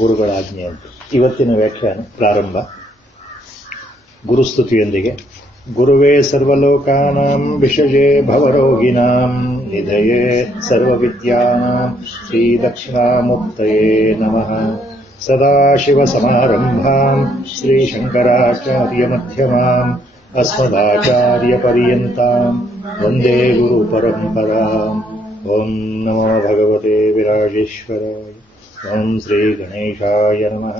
ಗುರುಗಳ ಆಜ್ಞೆಯಂತೆ. ಇವತ್ತಿನ ವ್ಯಾಖ್ಯಾನ ಪ್ರಾರಂಭ ಗುರುಸ್ತುತಿಯೊಂದಿಗೆ. ಗುರುವೇ ಸರ್ವಲೋಕಾನಾಂ ವಿಷಜೇ ಭವರೋಗಿಣಾಂ ನಿಧಯೇ ಸರ್ವವಿದ್ಯಾನಾಂ ಶ್ರೀದಕ್ಷಿಣಾಮೂರ್ತಯೇ ನಮಃ. ಸದಾಶಿವಸಮಾರಂಭಾಂ ಶ್ರೀಶಂಕರಾಚಾರ್ಯಮಧ್ಯಮಾಂ ಅಸ್ಮದಾಚಾರ್ಯಪರ್ಯಂತಾಂ ವಂದೇ ಗುರುಪರಂಪರಾಂ. ಓಂ ನಮೋ ಭಗವತೆ ವಿರಾಜೇಶ್ವರಾಯ. ಓಂ ಶ್ರೀ ಗಣೇಶಾಯ ನಮಃ.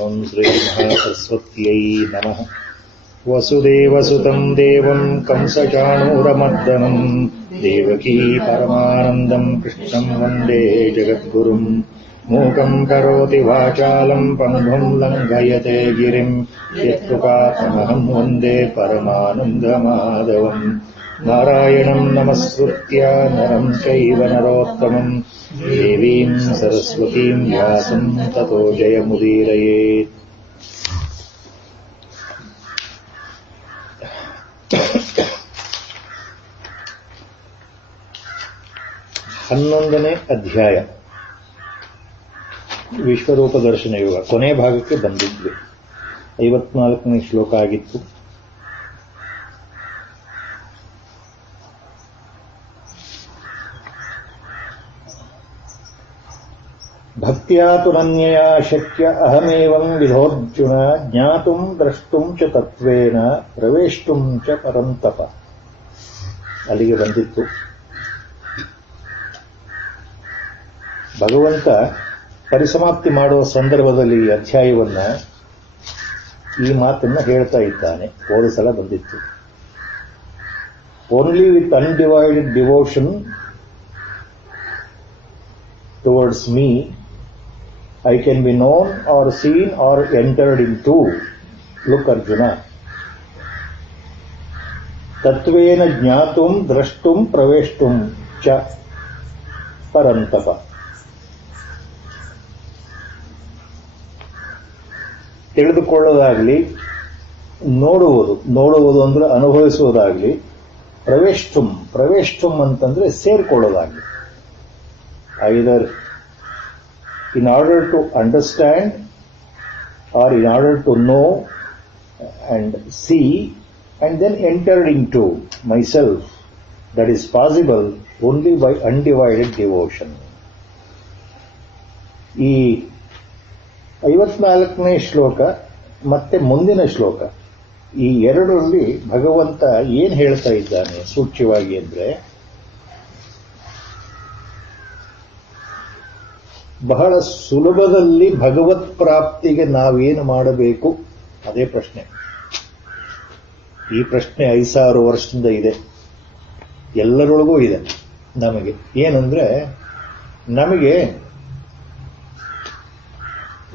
ಓಂ ಶ್ರೀ ಮಹಾಸರಸ್ವತ್ಯೈ ನಮಃ. ವಸುದೇವಸುತಂ ದೇವಂ ಕಂಸಚಾಣೂರಮರ್ದನಂ ದೇವಕೀ ಪರಮಾನಂದಂ ಕೃಷ್ಣಂ ವಂದೇ ಜಗದ್ಗುರುಂ. ಮೂಕಂ ಕರೋತಿ ವಾಚಾಲಂ ಪಂಗುಂ ಲಂಘಯತೆ ಗಿರಿಂ ಯತ್ಕೃಪಾತಮಹಂ ವಂದೇ ಪರಮಾನಂದಮಾಧವಂ. ನಾರಾಯಣಂ ನಮಸ್ಕೃತ್ಯ ನರಂ ಚೈವ ನರೋತ್ತಮಂ ದೇವೀಂ ಸರಸ್ವತೀಂ ವ್ಯಾಸಂ ತತೋ ಜಯಮುದೀರಯೇತ್. 11ನೇ ಅಧ್ಯಾಯ ವಿಶ್ವರೂಪ ದರ್ಶನ ಯೋಗ ಕೊನೆ ಭಾಗಕ್ಕೆ ಬಂದಿದ್ವಿ. 54ನೇ ಶ್ಲೋಕ ಆಗಿತ್ತು. ಭಕ್ತ್ಯಾ ತುನನ್ಯಯಾ ಶಕ್ಯ ಅಹಮೇವಂ ವಿಧೋರ್ಜುನ ಜ್ಞಾತುಂ ದ್ರಷ್ಟುಂ ಚ ತತ್ವೇನ ಪ್ರವೇಷ್ಟುಂ ಚ ಪರಂತಪ. ಅಲ್ಲಿಗೆ ಬಂದಿತ್ತು. ಭಗವಂತ ಪರಿಸಮಾಪ್ತಿ ಮಾಡುವ ಸಂದರ್ಭದಲ್ಲಿ ಈ ಅಧ್ಯಾಯವನ್ನ ಈ ಮಾತನ್ನ ಹೇಳ್ತಾ ಇದ್ದಾನೆ. ಹೋದ ಸಲ ಬಂದಿತ್ತು. Only with undivided devotion towards me I can be known or seen or entered into. Look Arjuna, tatvena jnatum drashtum praveshtum cha parantapa. ತಿಳಿದುಕೊಳ್ಳೋದಾಗ್ಲಿ, ನೋಡುವುದು ಅಂದ್ರೆ ಅನುಭವಿಸುವುದಾಗ್ಲಿ, ಪ್ರವೇಷ್ಟುಂ ಅಂತಂದ್ರೆ ಸೇರ್ಕೊಳ್ಳೋದಾಗ್ಲಿ. Either in order to understand or in order to know and see and then enter into myself, that is possible only by undivided devotion. ಈ 54ನೇ ಶ್ಲೋಕ ಮತ್ತೆ ಮುಂದಿನ ಶ್ಲೋಕ, ಈ ಎರಡರಲ್ಲಿ ಭಗವಂತ ಏನ್ ಹೇಳ್ತಾ ಇದ್ದಾನೆ ಸೂಚ್ಯವಾಗಿ ಅಂದ್ರೆ, ಬಹಳ ಸುಲಭದಲ್ಲಿ ಭಗವತ್ ಪ್ರಾಪ್ತಿಗೆ ನಾವೇನು ಮಾಡಬೇಕು ಅದೇ ಪ್ರಶ್ನೆ. ಈ ಪ್ರಶ್ನೆ 5,000 ವರ್ಷದಿಂದ ಇದೆ, ಎಲ್ಲರೊಳಗೂ ಇದೆ. ನಮಗೆ ಏನಂದ್ರೆ, ನಮಗೆ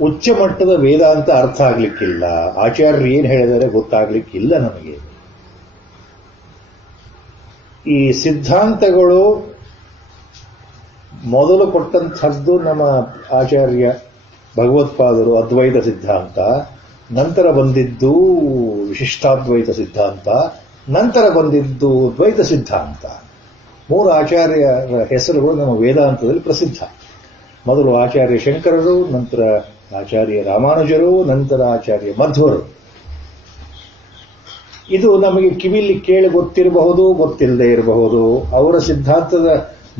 ಉಚ್ಚ ಮಟ್ಟದ ವೇದಾಂತ ಅರ್ಥ ಆಗ್ಲಿಕ್ಕಿಲ್ಲ, ಆಚಾರ್ಯರು ಏನ್ ಹೇಳಿದರೆ ಗೊತ್ತಾಗ್ಲಿಕ್ಕಿಲ್ಲ ನಮಗೆ. ಈ ಸಿದ್ಧಾಂತಗಳು ಮೊದಲು ಕೊಟ್ಟಂಥದ್ದು ನಮ್ಮ ಆಚಾರ್ಯ ಭಗವತ್ಪಾದರು ಅದ್ವೈತ ಸಿದ್ಧಾಂತ, ನಂತರ ಬಂದಿದ್ದು ವಿಶಿಷ್ಟಾದ್ವೈತ ಸಿದ್ಧಾಂತ, ನಂತರ ಬಂದಿದ್ದು ದ್ವೈತ ಸಿದ್ಧಾಂತ. 3 ಆಚಾರ್ಯರ ಹೆಸರುಗಳು ನಮ್ಮ ವೇದಾಂತದಲ್ಲಿ ಪ್ರಸಿದ್ಧ. ಮೊದಲು ಆಚಾರ್ಯ ಶಂಕರರು, ನಂತರ ಆಚಾರ್ಯ ರಾಮಾನುಜರು, ನಂತರ ಆಚಾರ್ಯ ಮಧ್ವರು. ಇದು ನಮಗೆ ಕಿವಿಲಿ ಕೇಳಿ ಗೊತ್ತಿರಬಹುದು, ಗೊತ್ತಿಲ್ಲದೆ ಇರಬಹುದು. ಅವರ ಸಿದ್ಧಾಂತದ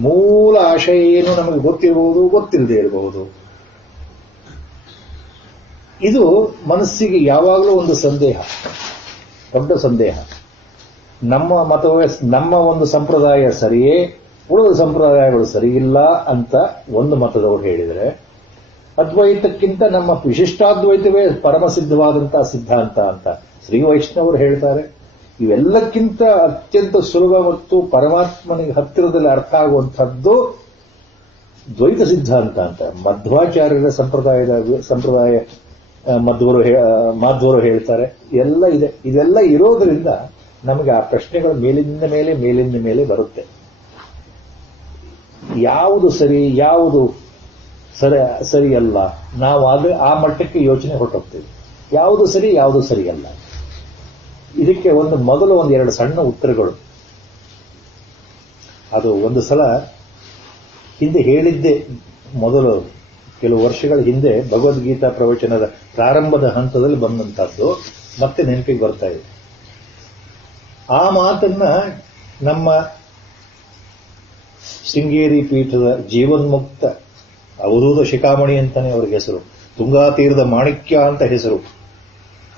ಮೂಲ ಆಶಯ ಏನು ನಮಗೆ ಗೊತ್ತಿರಬಹುದು, ಗೊತ್ತಿಲ್ಲದೆ ಇರಬಹುದು. ಇದು ಮನಸ್ಸಿಗೆ ಯಾವಾಗಲೂ ಒಂದು ಸಂದೇಹ, ದೊಡ್ಡ ಸಂದೇಹ. ನಮ್ಮ ಮತವೇ, ನಮ್ಮ ಒಂದು ಸಂಪ್ರದಾಯ ಸರಿಯೇ, ಉಳಿದ ಸಂಪ್ರದಾಯಗಳು ಸರಿಯಿಲ್ಲ ಅಂತ ಒಂದು ಮತದವರು ಹೇಳಿದರೆ, ಅದ್ವೈತಕ್ಕಿಂತ ನಮ್ಮ ವಿಶಿಷ್ಟಾದ್ವೈತವೇ ಪರಮಸಿದ್ಧವಾದಂತಹ ಸಿದ್ಧಾಂತ ಅಂತ ಶ್ರೀ ವೈಷ್ಣವರು ಹೇಳ್ತಾರೆ. ಇವೆಲ್ಲಕ್ಕಿಂತ ಅತ್ಯಂತ ಸುಲಭ ಮತ್ತು ಪರಮಾತ್ಮನಿಗೆ ಹತ್ತಿರದಲ್ಲಿ ಅರ್ಥ ಆಗುವಂಥದ್ದು ದ್ವೈತ ಸಿದ್ಧಾಂತ ಅಂತ ಮಧ್ವಾಚಾರ್ಯರ ಸಂಪ್ರದಾಯ ಮಾಧ್ವರು ಹೇಳ್ತಾರೆ. ಎಲ್ಲ ಇದೆ. ಇದೆಲ್ಲ ಇರೋದ್ರಿಂದ ನಮಗೆ ಆ ಪ್ರಶ್ನೆಗಳು ಮೇಲಿಂದ ಮೇಲೆ ಬರುತ್ತೆ. ಯಾವುದು ಸರಿ, ಯಾವುದು ಸರಿಯಲ್ಲ, ನಾವು ಆ ಮಟ್ಟಕ್ಕೆ ಯೋಚನೆ ಹೊರಟೋಗ್ತೀವಿ. ಯಾವುದು ಸರಿ, ಯಾವುದು ಸರಿಯಲ್ಲ. ಇದಕ್ಕೆ ಮೊದಲು 1-2 ಸಣ್ಣ ಉತ್ತರಗಳು. ಅದು ಒಂದು ಸಲ ಹಿಂದೆ ಹೇಳಿದ್ದೆ ಮೊದಲು ಕೆಲವು ವರ್ಷಗಳ ಹಿಂದೆ ಭಗವದ್ಗೀತಾ ಪ್ರವಚನದ ಪ್ರಾರಂಭದ ಹಂತದಲ್ಲಿ ಬಂದಂತಹದ್ದು ಮತ್ತೆ ನೆನಪಿಗೆ ಬರ್ತಾ ಇದೆ. ಆ ಮಾತನ್ನ ನಮ್ಮ ಶೃಂಗೇರಿ ಪೀಠದ ಜೀವನ್ಮುಕ್ತ ಅವಧೂತ ಶಿಖಾಮಣಿ ಅಂತಾನೆ ಅವ್ರಿಗೆ ಹೆಸರು, ತುಂಗಾತೀರದ ಮಾಣಿಕ್ಯ ಅಂತ ಹೆಸರು,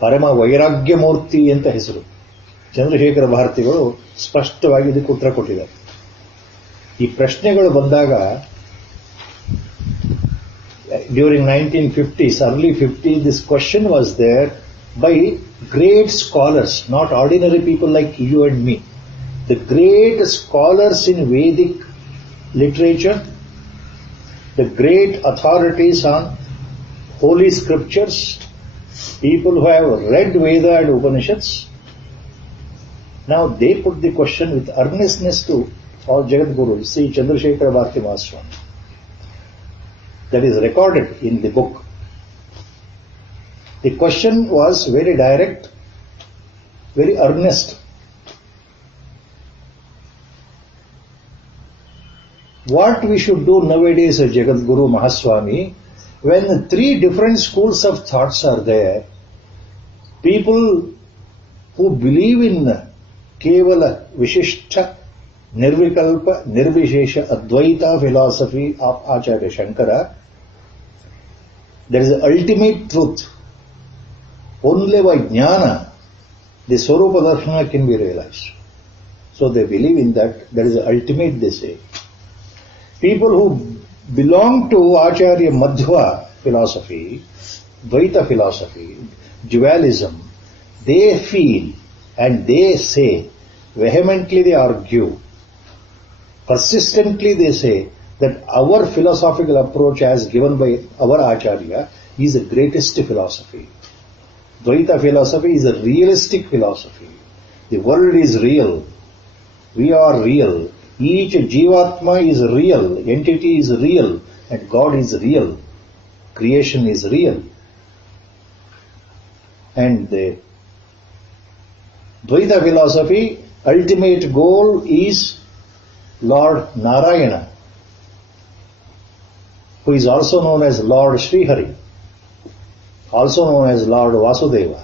ಪರಮ ವೈರಾಗ್ಯ ಮೂರ್ತಿ ಅಂತ ಹೆಸರು, ಚಂದ್ರಶೇಖರ ಭಾರತಿಗಳು ಸ್ಪಷ್ಟವಾಗಿ ಇದಕ್ಕೆ ಉತ್ತರ ಕೊಟ್ಟಿದ್ದಾರೆ. ಈ ಪ್ರಶ್ನೆಗಳು ಬಂದಾಗ during 1950s, early 50s, this question was there by great scholars, not ordinary people like you and me. The great scholars in Vedic literature, the great authorities on holy scriptures, people who have read Veda and Upanishads, now they put the question with earnestness to our Jagat Guru, Sri Chandrasekhara Bharati Mahaswami. That is recorded in the book. The question was very direct, very earnest. What we should do nowadays, Jagat Guru Mahaswami, when three different schools of thoughts are there, people who believe in Kevala Vishishta Nirvikalpa Nirvishesha Advaita philosophy of Acharya Shankara, there is the ultimate truth. Only by jnana the Swarupa Darshana can be realized. So they believe in that. That is the ultimate, they say. People who belong to Acharya Madhva philosophy, Dvaita philosophy, dualism, they feel and they say, vehemently they argue, persistently they say that our philosophical approach as given by our Acharya is the greatest philosophy. Dvaita philosophy is a realistic philosophy. The world is real. We are real. Each Jivatma is real. Entity is real. And God is real. Creation is real. And the Dvaita philosophy, ultimate goal is Lord Narayana, who is also known as Lord Srihari, also known as Lord Vasudeva.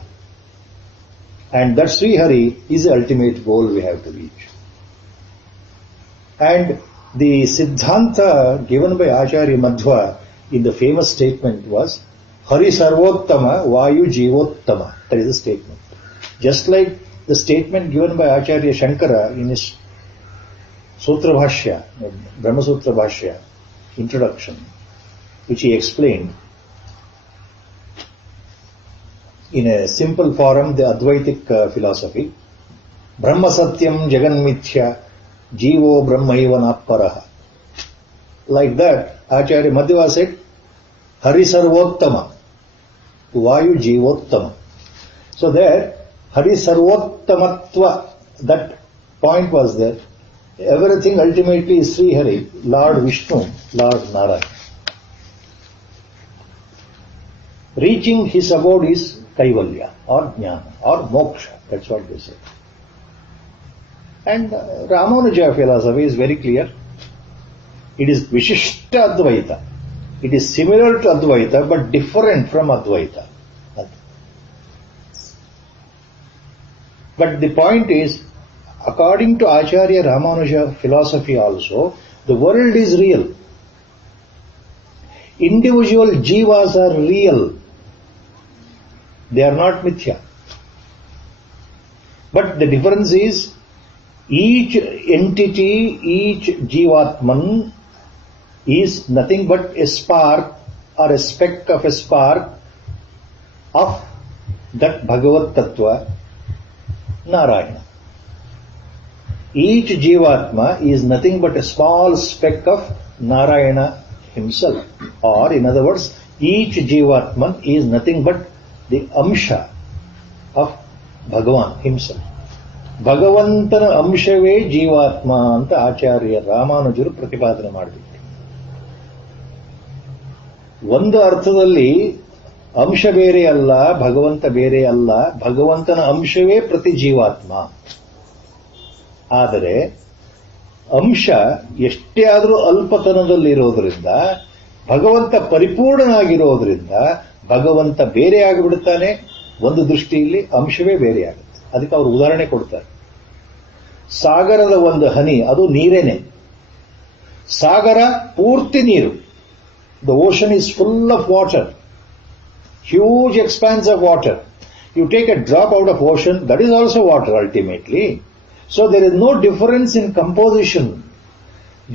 And that Srihari is the ultimate goal we have to reach. And the Siddhanta given by Acharya Madhva in the famous statement was, Hari Sarvottama Vayu Jivottama. That is the statement. Just like the statement given by Acharya Shankara in his Sutra Bhashya, Brahma Sutra Bhashya introduction, which he explained in a simple form, the Advaitic philosophy. Brahma Satyam Jagan Mithya Jivo Brahmaiva Naparaha. Like that, Acharya Madhva said, Hari Sarvottama Vayu Jivottama. So there, Hari Sarvottamatva, that point was there. Everything ultimately is Sri Hari, Lord Vishnu, Lord Narayana. Reaching his abode is Kaivalya or Jnana or Moksha. That's what they say. And Ramanuja philosophy is very clear. It is Vishishta Advaita. It is similar to Advaita but different from Advaita. But the point is, according to Acharya Ramanuja philosophy also, the world is real. Individual jivas are real. They are not mithya. But the difference is, each entity, each jivatman is nothing but a spark or a speck of a spark of that Bhagavat Tattva, Narayana. Each jivatma is nothing but a small speck of Narayana himself. Or in other words, each jivatman is nothing but the amsha of Bhagavan himself. ಭಗವಂತನ ಅಂಶವೇ ಜೀವಾತ್ಮ ಅಂತ ಆಚಾರ್ಯ ರಾಮಾನುಜರು ಪ್ರತಿಪಾದನೆ ಮಾಡಿಬಿಟ್ಟು, ಒಂದು ಅರ್ಥದಲ್ಲಿ ಅಂಶ ಬೇರೆ ಅಲ್ಲ, ಭಗವಂತ ಬೇರೆ ಅಲ್ಲ, ಭಗವಂತನ ಅಂಶವೇ ಪ್ರತಿ ಜೀವಾತ್ಮ. ಆದರೆ ಅಂಶ ಎಷ್ಟೇ ಆದರೂ ಅಲ್ಪತನದಲ್ಲಿರೋದ್ರಿಂದ ಭಗವಂತ ಪರಿಪೂರ್ಣನಾಗಿರೋದ್ರಿಂದ ಭಗವಂತ ಬೇರೆ ಆಗಿಬಿಡುತ್ತಾನೆ. ಒಂದು ದೃಷ್ಟಿಯಲ್ಲಿ ಅಂಶವೇ ಬೇರೆ ಆಗುತ್ತೆ. ಅದಕ್ಕೆ ಅವರು ಉದಾಹರಣೆ ಕೊಡ್ತಾರೆ. ಸಾಗರದ ಒಂದು ಹನಿ, ಅದು ನೀರೇನೆ. ಸಾಗರ ಪೂರ್ತಿ ನೀರು. The ocean is full of water, huge expanse of water. You take a drop out of ocean, that is also water ultimately. So there is no difference in composition.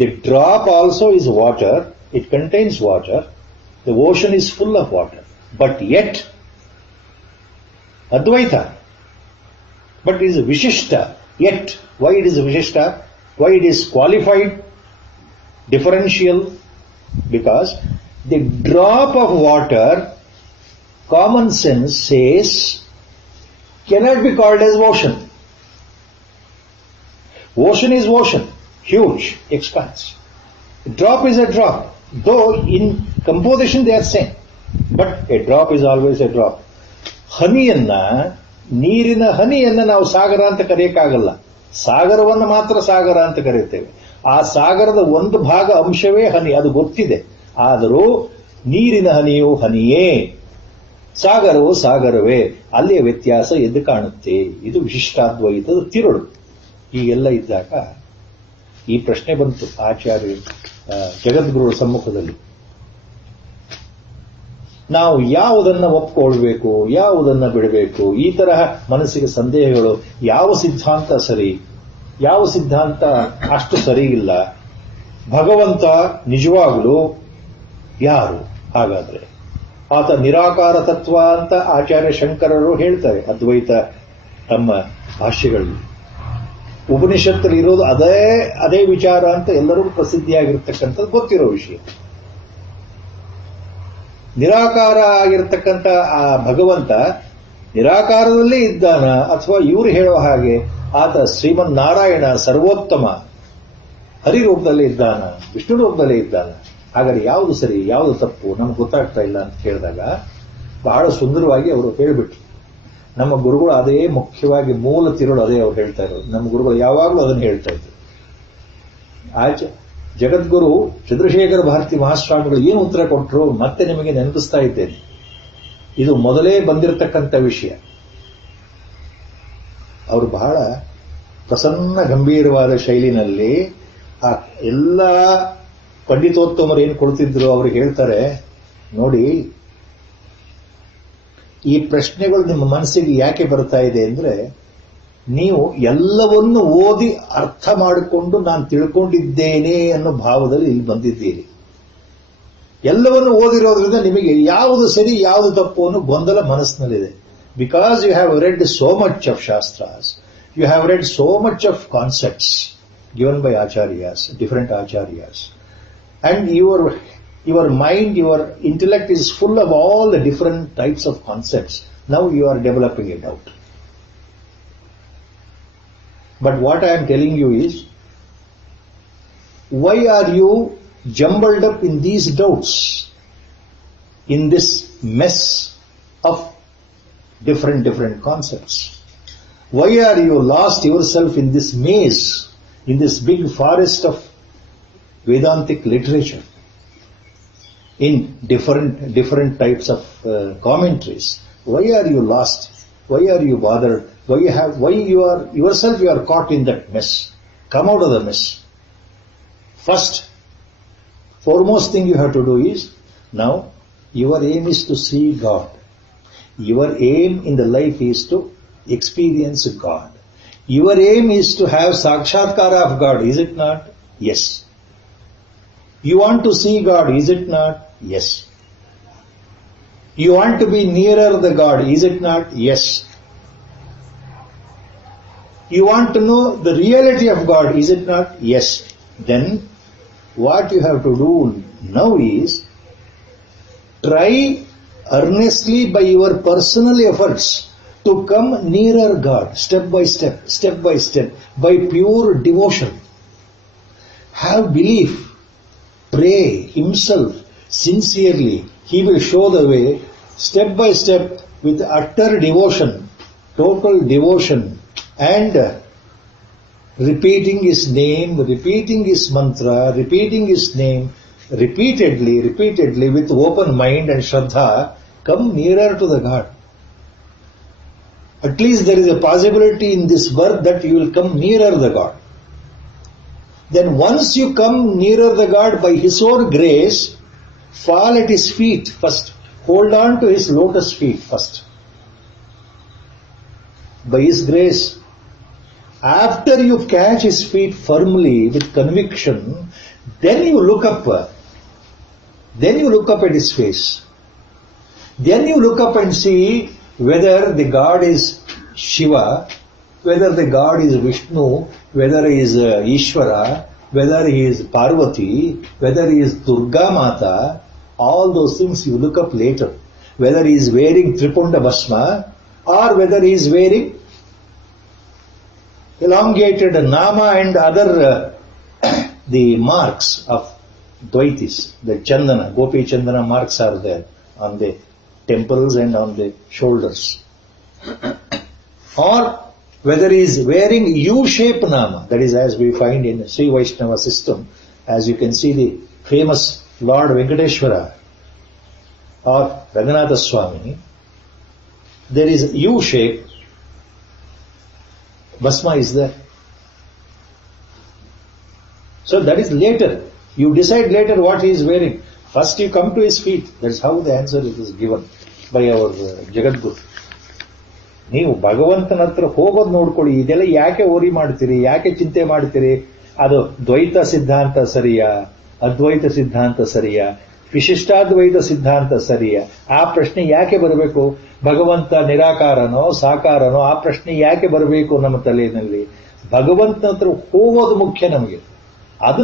The drop also is water, it contains water. The ocean is full of water. But yet, Advaita. But it is Vishishta. Yet, why it is Vishishta? Why it is qualified, differential? Because the drop of water, common sense says, cannot be called as ocean. Ocean is ocean, huge expanse. A drop is a drop, though in composition they are same. But a drop is always a drop. ಹನಿಯನ್ನ, ನೀರಿನ ಹನಿಯನ್ನ ನಾವು ಸಾಗರ ಅಂತ ಕರೆಯಕ್ಕಾಗಲ್ಲ. ಸಾಗರವನ್ನು ಮಾತ್ರ ಸಾಗರ ಅಂತ ಕರೆಯುತ್ತೇವೆ. ಆ ಸಾಗರದ ಒಂದು ಭಾಗ ಅಂಶವೇ ಹನಿ, ಅದು ಗೊತ್ತಿದೆ. ಆದರೂ ನೀರಿನ ಹನಿಯು ಹನಿಯೇ, ಸಾಗರವು ಸಾಗರವೇ. ಅಲ್ಲಿಯ ವ್ಯತ್ಯಾಸ ಎದ್ದು ಕಾಣುತ್ತೆ. ಇದು ವಿಶಿಷ್ಟಾದ್ವೈತದ ತಿರುಳು. ಹೀಗೆಲ್ಲ ಇದ್ದಾಗ ಈ ಪ್ರಶ್ನೆ ಬಂತು ಆಚಾರ್ಯ ಜಗದ್ಗುರುಗಳ ಸಮ್ಮುಖದಲ್ಲಿ. ನಾವು ಯಾವುದನ್ನ ಒಪ್ಕೊಳ್ಬೇಕು, ಯಾವುದನ್ನ ಬಿಡಬೇಕು, ಈ ತರಹ ಮನಸ್ಸಿಗೆ ಸಂದೇಹಗಳು. ಯಾವ ಸಿದ್ಧಾಂತ ಸರಿ, ಯಾವ ಸಿದ್ಧಾಂತ ಅಷ್ಟು ಸರಿ ಇಲ್ಲ, ಭಗವಂತ ನಿಜವಾಗಲೂ ಯಾರು ಹಾಗಾದ್ರೆ? ಆತ ನಿರಾಕಾರ ತತ್ವ ಅಂತ ಆಚಾರ್ಯ ಶಂಕರರು ಹೇಳ್ತಾರೆ ಅದ್ವೈತ ತಮ್ಮ ಭಾಷ್ಯಗಳಲ್ಲಿ. ಉಪನಿಷತ್ತಲ್ಲಿ ಇರೋದು ಅದೇ ವಿಚಾರ ಅಂತ ಎಲ್ಲರಿಗೂ ಪ್ರಸಿದ್ಧಿಯಾಗಿರ್ತಕ್ಕಂಥದ್ದು ಗೊತ್ತಿರೋ ವಿಷಯ. ನಿರಾಕಾರ ಆಗಿರ್ತಕ್ಕಂಥ ಆ ಭಗವಂತ ನಿರಾಕಾರದಲ್ಲೇ ಇದ್ದಾನ, ಅಥವಾ ಇವರು ಹೇಳುವ ಹಾಗೆ ಆತ ಶ್ರೀಮನ್ನಾರಾಯಣ ಸರ್ವೋತ್ತಮ ಹರಿರೂಪದಲ್ಲೇ ಇದ್ದಾನ, ವಿಷ್ಣು ರೂಪದಲ್ಲೇ ಇದ್ದಾನ? ಹಾಗಾದ್ರೆ ಯಾವುದು ಸರಿ, ಯಾವುದು ತಪ್ಪು ನಮ್ಗೆ ಗೊತ್ತಾಗ್ತಾ ಇಲ್ಲ ಅಂತ ಕೇಳಿದಾಗ ಬಹಳ ಸುಂದರವಾಗಿ ಅವರು ಹೇಳಿಬಿಟ್ರು. ನಮ್ಮ ಗುರುಗಳು ಅದೇ ಮುಖ್ಯವಾಗಿ ಮೂಲ ತಿರುಳು ಅದೇ ಅವ್ರು ಹೇಳ್ತಾ ಇರೋದು. ನಮ್ಮ ಗುರುಗಳು ಯಾವಾಗಲೂ ಅದನ್ನು ಹೇಳ್ತಾ ಇದ್ರು. ಜಗದ್ಗುರು ಚಂದ್ರಶೇಖರ ಭಾರತಿ ಮಹಾಸ್ವಾಮಿಗಳು ಏನು ಉತ್ತರ ಕೊಟ್ಟರು ಮತ್ತೆ ನಿಮಗೆ ನೆನಪಿಸ್ತಾ ಇದ್ದೇನೆ. ಇದು ಮೊದಲೇ ಬಂದಿರತಕ್ಕಂಥ ವಿಷಯ. ಅವರು ಬಹಳ ಪ್ರಸನ್ನ ಗಂಭೀರವಾದ ಶೈಲಿನಲ್ಲಿ ಆ ಎಲ್ಲ ಪಂಡಿತೋತ್ತಮರು ಏನು ಕೊಡ್ತಿದ್ರು ಅವ್ರಿಗೆ ಹೇಳ್ತಾರೆ, ನೋಡಿ ಈ ಪ್ರಶ್ನೆಗಳು ನಿಮ್ಮ ಮನಸ್ಸಿಗೆ ಯಾಕೆ ಬರ್ತಾ ಇದೆ ಅಂದ್ರೆ, ನೀವು ಎಲ್ಲವನ್ನು ಓದಿ ಅರ್ಥ ಮಾಡಿಕೊಂಡು ನಾನು ತಿಳ್ಕೊಂಡಿದ್ದೇನೆ ಅನ್ನೋ ಭಾವದಲ್ಲಿ ಇಲ್ಲಿ ಬಂದಿದ್ದೀರಿ. ಎಲ್ಲವನ್ನು ಓದಿರೋದ್ರಿಂದ ನಿಮಗೆ ಯಾವುದು ಸರಿ ಯಾವುದು ತಪ್ಪು ಅನ್ನೋ ಗೊಂದಲ ಮನಸ್ಸಿನಲ್ಲಿದೆ. Because you have read so much of shastras, you have read so much of concepts given by acharyas, different acharyas, and your mind, your intellect is full of all the different types of concepts. Now you are developing it out. But what I am telling you is, why are you jumbled up in these doubts, in this mess of different concepts? Why are you lost yourself in this maze, in this big forest of Vedantic literature, in different types of commentaries? Why are you lost? Why are you bothered? Why you are yourself you are caught in that mess? Come out of the mess. First, foremost thing you have to do is, now your aim is to see God. Your aim in the life is to experience God. Your aim is to have sakshatkara of God, is it not? Yes. You want to see God, is it not? Yes. You want to be nearer the God, is it not? Yes. You want to know the reality of God, is it not? Yes. Then what you have to do now is try earnestly by your personal efforts to come nearer God, step by step, by pure devotion. Have belief, pray himself sincerely. He will show the way, step by step, with utter devotion, total devotion, and repeating his name, repeating his mantra, repeating his name, repeatedly with open mind and Shraddha, come nearer to the God. At least there is a possibility in this birth that you will come nearer the God. Then once you come nearer the God by His own grace, fall at His feet first. Hold on to His lotus feet first. By His grace. After you catch His feet firmly with conviction, then you look up. Then you look up at His face. Then you look up and see whether the God is Shiva, whether the God is Vishnu, whether He is Ishvara, whether He is Parvati, whether He is Durga Mata, all those things you look up later. Whether He is wearing Tripunda Bhasma or whether He is wearing elongated Nama and other the marks of Dvaitis, the Chandana, Gopi Chandana marks are there on the temples and on the shoulders. Or whether he is wearing U-shaped Nama, that is as we find in Sri Vaishnava system, as you can see the famous Lord Venkateshwara or Raghunatha Swami, there is U-shape, Bhasma is there. So that is later. You decide later what he is wearing. First you come to his feet. That's how the answer is given by our Jagadguru. ನೀವು ಭಗವಂತನ ಹತ್ರ ಹೋಗೋದು ನೋಡ್ಕೊಳ್ಳಿ. ಇದೆಲ್ಲ ಯಾಕೆ ಓರಿ ಮಾಡ್ತೀರಿ, ಯಾಕೆ ಚಿಂತೆ ಮಾಡ್ತೀರಿ? ಅದು ದ್ವೈತ ಸಿದ್ಧಾಂತ ಸರಿಯಾ, ಅದ್ವೈತ ಸಿದ್ಧಾಂತ ಸರಿಯಾ, ವಿಶಿಷ್ಟಾದ್ವೈತ ಸಿದ್ಧಾಂತ ಸರಿಯಾ? ಆ ಪ್ರಶ್ನೆ ಯಾಕೆ ಬರಬೇಕು? ಭಗವಂತ ನಿರಾಕಾರನೋ ಸಾಕಾರನೋ ಆ ಪ್ರಶ್ನೆ ಯಾಕೆ ಬರಬೇಕು ನಮ್ಮ ತಲೆಯಲ್ಲಿ? ಭಗವಂತನ ಹತ್ರ ಹೋಗೋದು ಮುಖ್ಯ ನಮಗೆ. ಅದು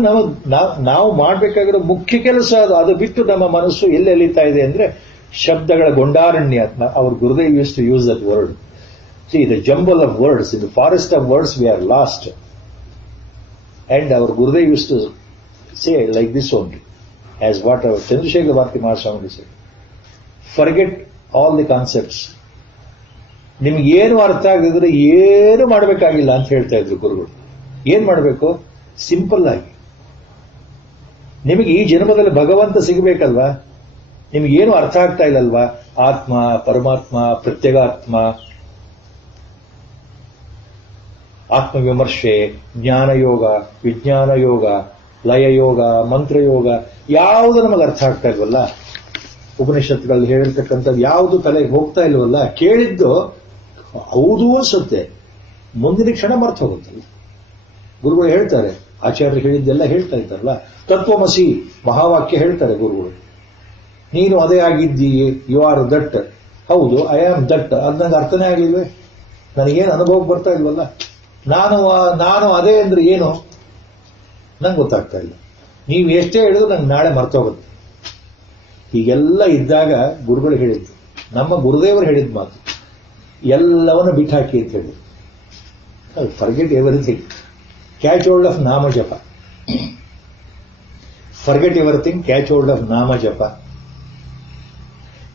ನಾವು ಮಾಡಬೇಕಾಗಿರೋ ಮುಖ್ಯ ಕೆಲಸ ಅದು ಬಿಟ್ಟು ನಮ್ಮ ಮನಸ್ಸು ಎಲ್ಲೆಲಿತಾ ಇದೆ ಅಂದ್ರೆ ಶಬ್ದಗಳ ಗೊಂಡಾರಣ್ಯ. our Gurudev used to use that word. See, the jumble of words, in the forest of words we are lost. And our Gurudev used to say like this only, as what our Chandrasekhar Bharati Mahaswami said. Forget all the concepts. ನಿಮ್ಗೆ ಏನು ಅರ್ಥ ಆಗಿದ್ರೆ ಏನು ಮಾಡಬೇಕಾಗಿಲ್ಲ ಅಂತ ಹೇಳ್ತಾ ಇದ್ರು ಗುರುಗಳು. ಏನ್ ಮಾಡಬೇಕು? ಸಿಂಪಲ್ ಆಗಿ. ನಿಮಗೆ ಈ ಜನ್ಮದಲ್ಲಿ ಭಗವಂತ ಸಿಗಬೇಕಲ್ವಾ? ನಿಮಗೇನು ಅರ್ಥ ಆಗ್ತಾ ಇಲ್ಲಲ್ವಾ? ಆತ್ಮ, ಪರಮಾತ್ಮ, ಪ್ರತ್ಯಗಾತ್ಮ, ಆತ್ಮವಿಮರ್ಶೆ, ಜ್ಞಾನಯೋಗ, ವಿಜ್ಞಾನ ಯೋಗ, ಲಯಯೋಗ, ಮಂತ್ರಯೋಗ, ಯಾವುದು ನಮಗೆ ಅರ್ಥ ಆಗ್ತಾ ಇಲ್ವಲ್ಲ? ಉಪನಿಷತ್ತುಗಳಲ್ಲಿ ಹೇಳಿರ್ತಕ್ಕಂಥದ್ದು ಯಾವುದು ತಲೆಗೆ ಹೋಗ್ತಾ ಇಲ್ವಲ್ಲ? ಕೇಳಿದ್ದು ಹೌದು ಅನ್ಸುತ್ತೆ, ಮುಂದಿನ ಕ್ಷಣ ಮರ್ತು ಹೋಗುತ್ತಲ್ಲ. ಗುರುಗಳು ಹೇಳ್ತಾರೆ, ಆಚಾರ್ಯರು ಹೇಳಿದ್ದೆಲ್ಲ ಹೇಳ್ತಾ ಇದ್ದಾರಲ್ಲ, ತತ್ವಮಸಿ ಮಹಾವಾಕ್ಯ ಹೇಳ್ತಾರೆ ಗುರುಗಳು. ನೀನು ಅದೇ ಆಗಿದ್ದೀಯೇ, ಯು ಆರ್ ದಟ್. ಹೌದು, ಐ ಆಮ್ ದಟ್. ಅದು ನನಗೆ ಅರ್ಥನೇ ಆಗಲಿಲ್ವೇ? ನನಗೇನು ಅನುಭವಕ್ಕೆ ಬರ್ತಾ ಇಲ್ವಲ್ಲ? ನಾನು ಅದೇ ಅಂದ್ರೆ ಏನು ನಂಗೆ ಗೊತ್ತಾಗ್ತಾ ಇಲ್ಲ. ನೀವು ಎಷ್ಟೇ ಹೇಳಿದ್ರು ನಂಗೆ ನಾಳೆ ಮರ್ತೋಗುತ್ತೆ. ಹೀಗೆಲ್ಲ ಇದ್ದಾಗ ಗುರುಗಳು ಹೇಳಿದ್ದು, ನಮ್ಮ ಗುರುದೇವರು ಹೇಳಿದ ಮಾತು, ಎಲ್ಲವನ್ನು ಬಿಟ್ಟಾಕಿ ಅಂತ ಹೇಳಿ. Forget everything, catch hold of ನಾಮ ಜಪ. Forget everything, catch hold of ನಾಮ ಜಪ.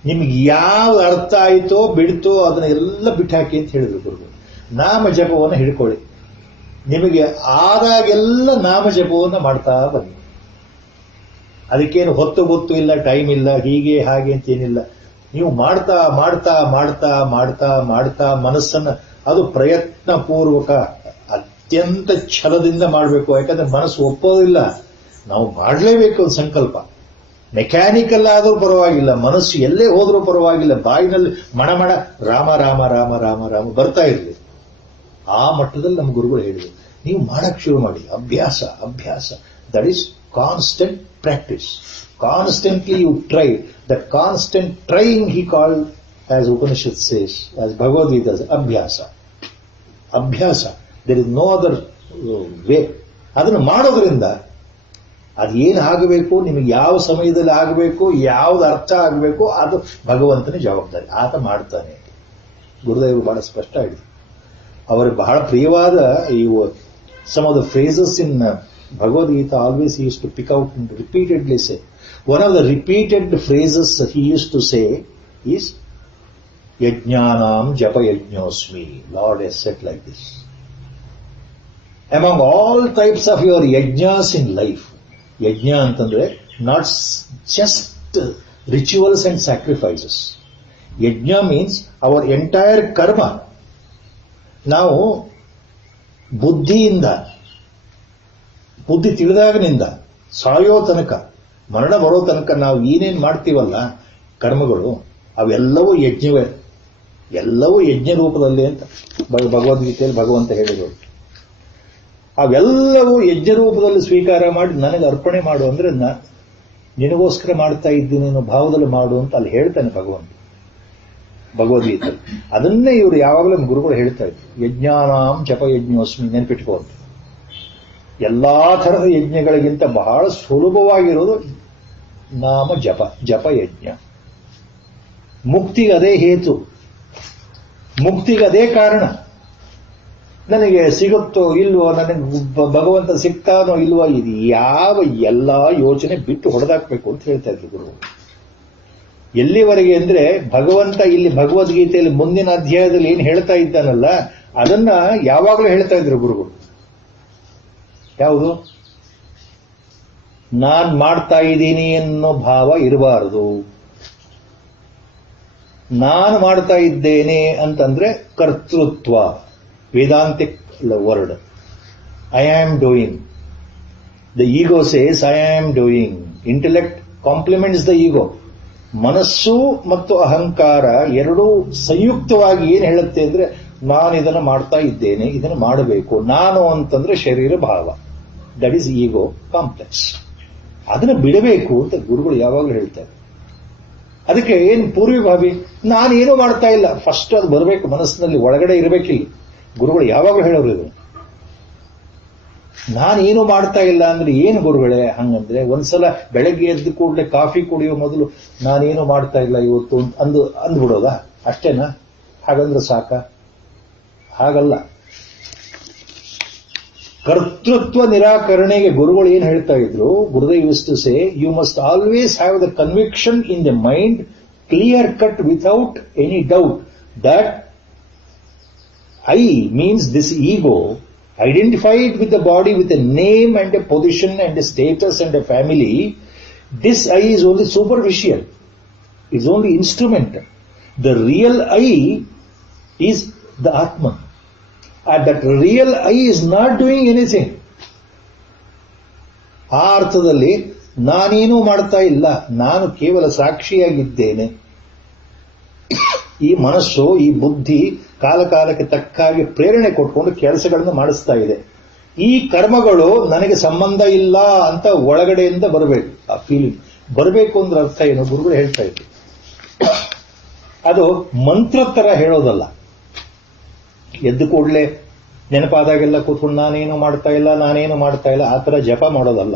ನಿಮ್ಗೆ ಯಾವ ಅರ್ಥ ಆಯಿತೋ ಬಿಡ್ತೋ ಅದನ್ನ ಎಲ್ಲ ಬಿಟ್ಟಾಕಿ ಅಂತ ಹೇಳಿದ್ರು ಗುರುಗಳು. ನಾಮ ಜಪವನ್ನು ಹಿಡ್ಕೊಳ್ಳಿ. ನಿಮಗೆ ಆದಾಗೆಲ್ಲ ನಾಮ ಜಪವನ್ನು ಮಾಡ್ತಾ ಬನ್ನಿ. ಅದಕ್ಕೇನು ಹೊತ್ತು ಗೊತ್ತು ಇಲ್ಲ, ಟೈಮ್ ಇಲ್ಲ, ಹೀಗೆ ಹಾಗೆ ಅಂತ ಏನಿಲ್ಲ. ನೀವು ಮಾಡ್ತಾ ಮಾಡ್ತಾ ಮಾಡ್ತಾ ಮಾಡ್ತಾ ಮಾಡ್ತಾ ಮನಸ್ಸನ್ನ, ಅದು ಪ್ರಯತ್ನ ಪೂರ್ವಕ ಅತ್ಯಂತ ಛಲದಿಂದ ಮಾಡಬೇಕು. ಯಾಕಂದ್ರೆ ಮನಸ್ಸು ಒಪ್ಪೋದಿಲ್ಲ. ನಾವು ಮಾಡಲೇಬೇಕು ಒಂದು ಸಂಕಲ್ಪ. ಮೆಕ್ಯಾನಿಕಲ್ ಆದರೂ ಪರವಾಗಿಲ್ಲ, ಮನಸ್ಸು ಎಲ್ಲೇ ಹೋದ್ರೂ ಪರವಾಗಿಲ್ಲ, ಬಾಯಿನಲ್ಲಿ ಮಣಮಣ ರಾಮ ರಾಮ ರಾಮ ರಾಮ ರಾಮ ಬರ್ತಾ ಇರಲಿ. ಆ ಮಟ್ಟದಲ್ಲಿ ನಮ್ಮ ಗುರುಗಳು ಹೇಳಿದರು, ನೀವು ಮಾಡಕ್ ಶುರು ಮಾಡಿ. ಅಭ್ಯಾಸ ಅಭ್ಯಾಸ, that is constant practice. Constantly you try. That constant trying he called, as Upanishad says, as Bhagavad Gita, ಅಭ್ಯಾಸ ಅಭ್ಯಾಸ. There is no other way. ಅದನ್ನು ಮಾಡೋದ್ರಿಂದ ಅದೇನು ಆಗಬೇಕು, ನಿಮಗೆ ಯಾವ ಸಮಯದಲ್ಲಿ ಆಗಬೇಕು, ಯಾವ್ದು ಅರ್ಥ ಆಗಬೇಕು, ಅದು ಭಗವಂತನ ಜವಾಬ್ದಾರಿ. ಆತ ಮಾಡ್ತಾನೆ. ಗುರುದೇವರು ಬಹಳ ಸ್ಪಷ್ಟ ಹೇಳಿದರು. ಅವರಿಗೆ ಬಹಳ ಪ್ರಿಯವಾದ ಇವು some of the phrases in Bhagavad Gita always he used to pick out and repeatedly say. One of the repeated phrases he used to say is ಯಜ್ಞಾನಾಂ ಜಪ ಯಜ್ಞೋಸ್ಮಿ. Lord has said like this. Among all types of your yajnas in life, ಯಜ್ಞ ಅಂತಂದ್ರೆ not just rituals and sacrifices. Yajna means our entire karma. ನಾವು ಬುದ್ಧಿಯಿಂದ, ಬುದ್ಧಿ ತಿಳಿದಾಗನಿಂದ ಸಾಯೋ ತನಕ, ಮರಣ ಬರೋ ತನಕ ನಾವು ಏನೇನು ಮಾಡ್ತೀವಲ್ಲ ಕರ್ಮಗಳು, ಅವೆಲ್ಲವೂ ಯಜ್ಞವೇ, ಎಲ್ಲವೂ ಯಜ್ಞ ರೂಪದಲ್ಲಿ ಅಂತ ಭಗವದ್ಗೀತೆಯಲ್ಲಿ ಭಗವಂತ ಹೇಳಿದರು. ಅವೆಲ್ಲವೂ ಯಜ್ಞ ರೂಪದಲ್ಲಿ ಸ್ವೀಕಾರ ಮಾಡಿ ನನಗೆ ಅರ್ಪಣೆ ಮಾಡು ಅಂದ್ರೆ ನಿನಗೋಸ್ಕರ ಮಾಡ್ತಾ ಇದ್ದೀನಿ ಅನ್ನೋ ಭಾವದಲ್ಲಿ ಮಾಡು ಅಂತ ಅಲ್ಲಿ ಹೇಳ್ತಾನೆ ಭಗವಂತ ಭಗವದ್ಗೀತೆ. ಅದನ್ನೇ ಇವರು ಯಾವಾಗಲೂ ಗುರುಗಳು ಹೇಳ್ತಾ ಇದ್ರು, ಯಜ್ಞಾನಾಂ ಜಪ ಯಜ್ಞೋಸ್ಮಿ, ನೆನಪಿಟ್ಕೋಂತ. ಎಲ್ಲಾ ಥರದ ಯಜ್ಞಗಳಿಗಿಂತ ಬಹಳ ಸುಲಭವಾಗಿರೋದು ನಾಮ ಜಪ, ಜಪ ಯಜ್ಞ. ಮುಕ್ತಿಗೆ ಅದೇ ಹೇತು, ಮುಕ್ತಿಗೆ ಅದೇ ಕಾರಣ. ನನಗೆ ಸಿಗುತ್ತೋ ಇಲ್ವೋ, ನನಗೆ ಭಗವಂತ ಸಿಗ್ತಾನೋ ಇಲ್ವೋ, ಇದು ಯಾವ ಎಲ್ಲಾ ಯೋಚನೆ ಬಿಟ್ಟು ಹೊಡೆದಾಕ್ಬೇಕು ಅಂತ ಹೇಳ್ತಾ ಇದ್ರು ಗುರು. ಎಲ್ಲಿವರೆಗೆ ಅಂದ್ರೆ ಭಗವಂತ ಇಲ್ಲಿ ಭಗವದ್ಗೀತೆಯಲ್ಲಿ ಮುಂದಿನ ಅಧ್ಯಾಯದಲ್ಲಿ ಏನು ಹೇಳ್ತಾ ಇದ್ದಾನಲ್ಲ ಅದನ್ನ ಯಾವಾಗಲೂ ಹೇಳ್ತಾ ಇದ್ರು ಗುರುಗಳು. ಯಾವುದು? ನಾನ್ ಮಾಡ್ತಾ ಇದ್ದೀನಿ ಅನ್ನೋ ಭಾವ ಇರಬಾರದು. ನಾನು ಮಾಡ್ತಾ ಇದ್ದೇನೆ ಅಂತಂದ್ರೆ ಕರ್ತೃತ್ವ, Vedantic word. I am doing. The ego says I am doing. Intellect complements the ego. ಮನಸ್ಸು ಮತ್ತು ಅಹಂಕಾರ ಎರಡೂ ಸಂಯುಕ್ತವಾಗಿ ಏನು ಹೇಳುತ್ತೆ ಅಂದ್ರೆ ನಾನು ಇದನ್ನು ಮಾಡ್ತಾ ಇದ್ದೇನೆ, ಇದನ್ನು ಮಾಡಬೇಕು. ನಾನು ಅಂತಂದ್ರೆ ಶರೀರ ಭಾವ, ದಟ್ ಈಸ್ ಈಗೋ ಕಾಂಪ್ಲೆಕ್ಸ್. ಅದನ್ನು ಬಿಡಬೇಕು ಅಂತ ಗುರುಗಳು ಯಾವಾಗಲೂ ಹೇಳ್ತಾರೆ. ಅದಕ್ಕೆ ಏನು ಪೂರ್ವಿಭಾವಿ, ನಾನೇನು ಮಾಡ್ತಾ ಇಲ್ಲ, ಫಸ್ಟ್ ಅದು ಬರಬೇಕು ಮನಸ್ಸಿನಲ್ಲಿ, ಒಳಗಡೆ ಇರಬೇಕಿಲ್ಲ. ಗುರುಗಳು ಯಾವಾಗಲೂ ಹೇಳೋರು ಇದು. ನಾನೇನು ಮಾಡ್ತಾ ಇಲ್ಲ ಅಂದ್ರೆ ಏನು ಗುರುಗಳೇ? ಹಂಗಂದ್ರೆ ಒಂದ್ಸಲ ಬೆಳಗ್ಗೆ ಎದ್ದು ಕೂಡಲೇ ಕಾಫಿ ಕುಡಿಯೋ ಮೊದಲು ನಾನೇನು ಮಾಡ್ತಾ ಇಲ್ಲ ಇವತ್ತು ಅಂದ್ಬಿಡೋದಾ? ಅಷ್ಟೇನಾ? ಹಾಗಂದ್ರೆ ಸಾಕ? ಹಾಗಲ್ಲ. ಕರ್ತೃತ್ವ ನಿರಾಕರಣೆಗೆ ಗುರುಗಳು ಏನು ಹೇಳ್ತಾ ಇದ್ರು? Gurudev used to say, you must always have the conviction in the mind, clear cut without any doubt, that I means this ego, identified with the body with a name and a position and a status and a family. This I is only superficial. It's only instrument. The real I is the Atman. And that real I is not doing anything. ಆ ಅರ್ಥದಲ್ಲಿ ನಾನೇನೂ ಮಾಡ್ತಾ ಇಲ್ಲ, ನಾನು ಕೇವಲ ಸಾಕ್ಷಿಯಾಗಿದ್ದೇನೆ. ಈ ಮನಸ್ಸು, ಈ ಬುದ್ಧಿ ಕಾಲ ಕಾಲಕ್ಕೆ ತಕ್ಕಾಗಿ ಪ್ರೇರಣೆ ಕೊಟ್ಕೊಂಡು ಕೆಲಸಗಳನ್ನು ಮಾಡಿಸ್ತಾ ಇದೆ. ಈ ಕರ್ಮಗಳು ನನಗೆ ಸಂಬಂಧ ಇಲ್ಲ ಅಂತ ಒಳಗಡೆಯಿಂದ ಬರಬೇಕು. ಆ ಫೀಲಿಂಗ್ ಬರಬೇಕು ಅಂದ್ರೆ ಅರ್ಥ ಏನು? ಗುರುಗಳು ಹೇಳ್ತಾ ಇದ್ರು, ಅದು ಮಂತ್ರ ತರ ಹೇಳೋದಲ್ಲ. ಎದ್ದು ಕೂಡಲೇ ನೆನಪಾದಾಗೆಲ್ಲ ಕೂತ್ಕೊಂಡು ನಾನೇನು ಮಾಡ್ತಾ ಇಲ್ಲ, ನಾನೇನು ಮಾಡ್ತಾ ಇಲ್ಲ, ಆ ತರ ಜಪ ಮಾಡೋದಲ್ಲ.